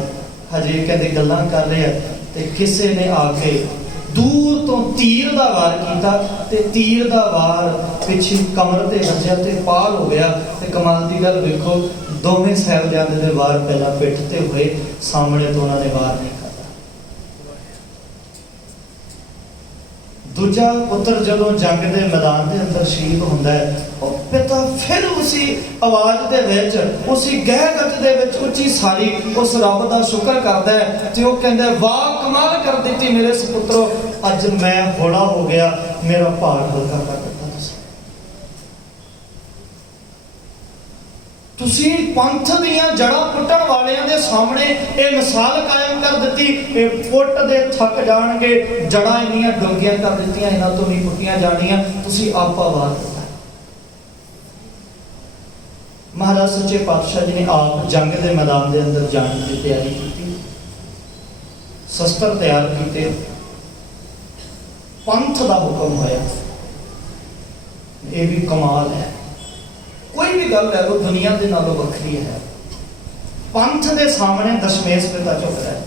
हजे कहते गल्लां कर रहे हैं ते किसी ने आके दूर तो तीर का वार किया ते तीर का वार पिछे कमर ते वजया ते पार हो गया ते कमाल की गल देखो दोवें साहिबजादे दे वार पहला पिठ ते हुए सामने तो उन्होंने वार नहीं करता दूजा पुत्र जदों जंग के मैदान के अंदर शहीद होंदा है और पिता फिर उसी आवाज दे विच उसी गहगत दे विच उच्ची सारी उस रब दा शुक्र करदा है ते वो कहंदा वाह कमाल कर दी मेरे सपुत्रो अज मैं होड़ा हो गया मेरा भार हल्का कर दिता तुसी पंथ दियां जड़ां पुट्टण वालियां दे सामने ये मिसाल कायम कर दी, ये पुट दे थक जाणगे, जड़ां इन्नियां डूंघियां कर दित्तियां, इन्हां तो नहीं पुट्टियां जाणियां, तुसी आपा वार दिता। महाराज सच्चे पातशाह जी ने आप जंग के मैदान के अंदर जाने की तैयारी की, शस्त्र तैयार किए, पंथ का हुक्म होया। ये भी कमाल है, कोई भी गल है वो दुनिया के नालों वखरी है। पंथ के सामने दशमेश पिता चुप रहा है।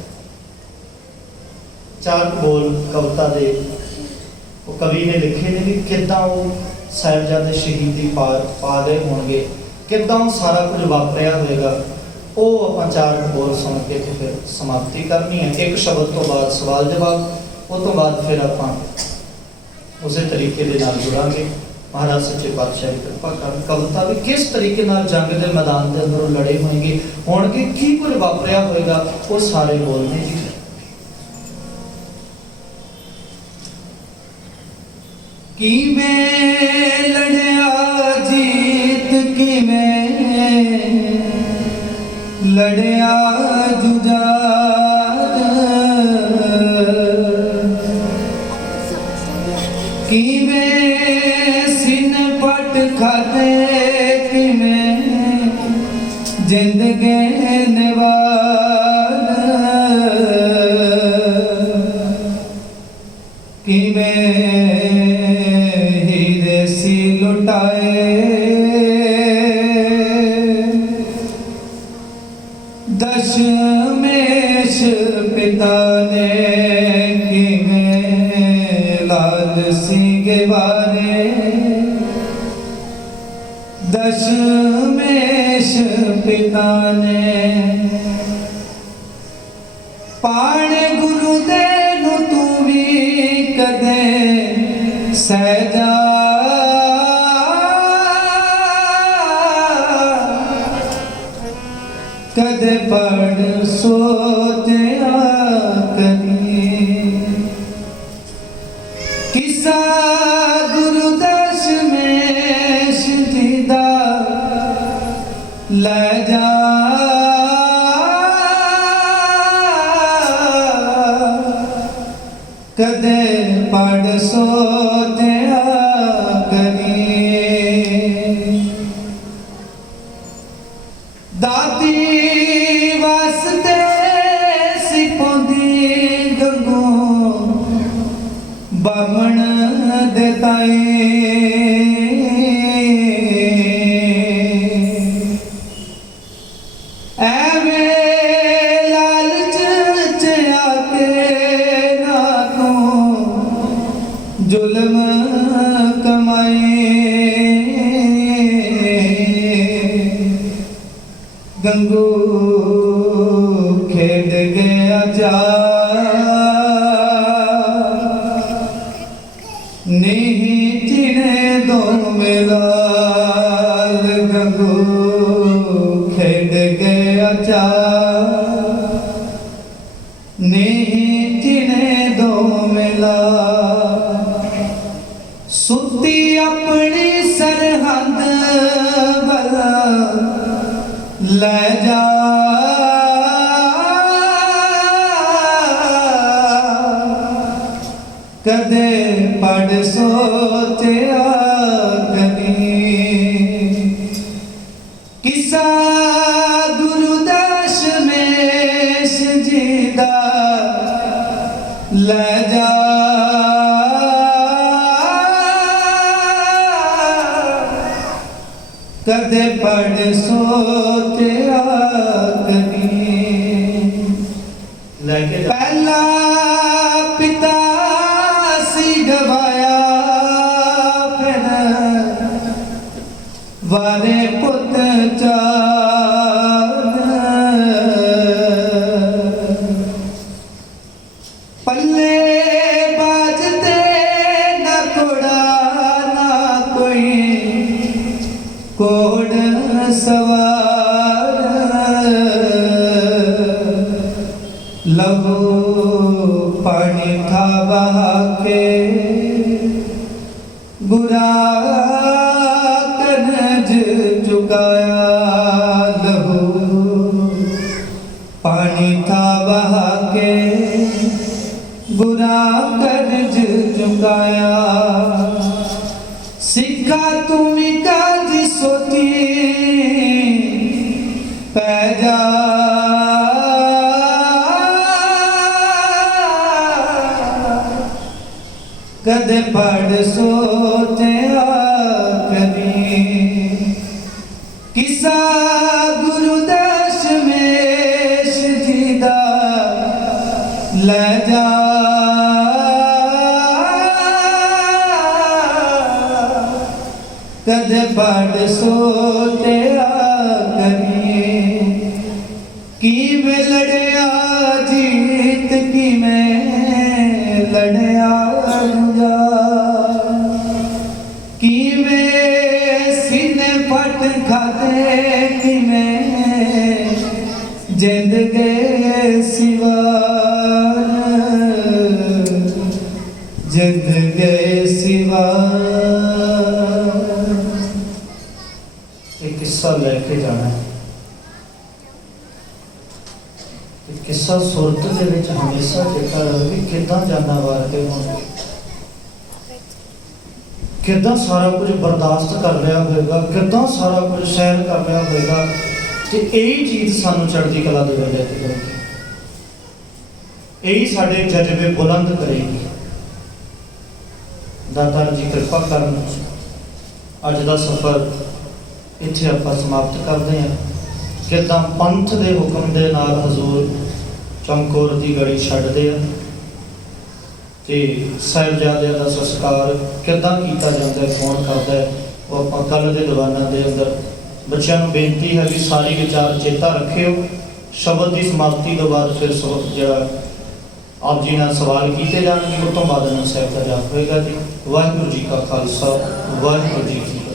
चार बोल कविता दे वो कवि ने लिखे ने भी किद्दां वो साहिबजादे शहीदी पा गए होंगे, किद्दां वो सारा कुछ वापरिया होएगा। वो आप चार बोल सुन के तो फिर समाप्ति करनी है। एक शब्द तो बाद सवाल जवाब, वो तो बाद फिर आप उस तरीके के नाल जुड़ांगे। महाराज सच्चे पातशाह की कृपा कर कविता भी किस तरीके नाल जंग के मैदान के अंदर लड़े होंगे, की कुछ वापरिया होएगा, वो सारे बोलने जी। किवें लड़या जीत, किवें लड़या जुझार, किवें सिन पट खाते, किवें जिंदगी निवार, किवें हीरे सी लुटाए, दशमेश पिता ने किवें लाल सिंह वारे, दशमेश पिता ने पाण गुरु दे नु तू भी कदे सहजा, कदे पढ़ सोचा करी, किसा गुरु दशमेश जी दा ले जा, कदे पढ़ सोचा करी। दाती वास्ते सिपोंदी गंगू बामण दे ताई, ऐवें लालच च आके ना तू जुल्म कमाए, गंगू खेड गया जा, नहीं चिने दो मिलाल, गंगू खेड गया जा, नहीं चिने दो मिलाल, सुती अपनी सरहद वाला ले जा, कदे पढ़ सोचा करी, किसा गुरु दशमेश जी दा ले जा, कदे पढ़ सोचा करी। पहला पिता सी गवाया, फिर वारे पुत चार, पल्ले बाजते न कोड़ा ना कोई कोड सवार, लहू पानी था बहा के बुरा कनज चुकाया, गोपिका दी सोती पै जा कदे पढ़ सोतिया कभी किसा गुरु दशमेश जी दा ले जा कदे पढ़ सोतिया कभी की में लड़या जीत की में लड़या जा की में सीने फट खाते की में जिंद गए सिवार जिंद गए सिवार। एक किस्सा लेके जाना है। किस्सा सुरत दे विच हमेशा चेता रहे कि किदां जाना वार के होणगे, किदां सारा कुछ बर्दाश्त कर रहा होगा, किदां सारा कुछ सहन कर रहा होगा, ते यही चीज सानू चढ़दी कला दे वेले ते करेगी, यही साडे जज्बे बुलंद करेगी। दाता जी कृपा करन अज दा सफर इत्थे आपां समाप्त करदे हां। किदां पंथ दे हुक्म दे नाल हजूर चमकौर दी गड़ी छड्डदे आ ते साहिबजादियां दा संस्कार किदां कीता जांदा है, कौन करदा है, वो आपां कल दे दीवानां दे अंदर बच्चों को बेनती है कि सारी विचार चेता रखियो। शब्द की समाप्ति तो बाद फिर जो आप जी ने सवाल किए जाएंगे, उस तो बाद आनंद साहब का जाप होएगा जी। वाहिगुरू जी का खालसा, वाहिगुरू जी की फतेह।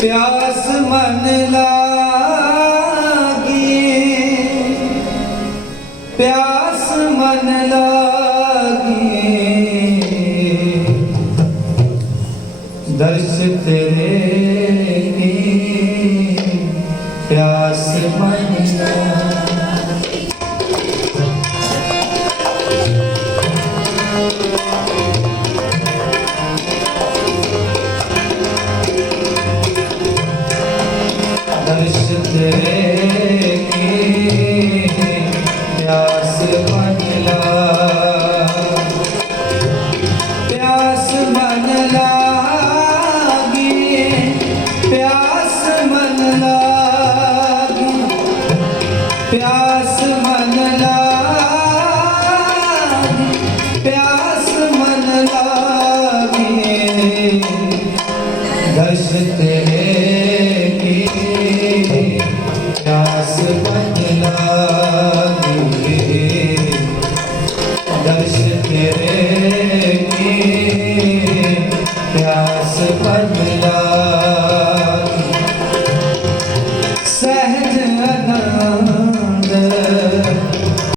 प्यास मन लागी, प्यास मन लागी, दर्श तेरे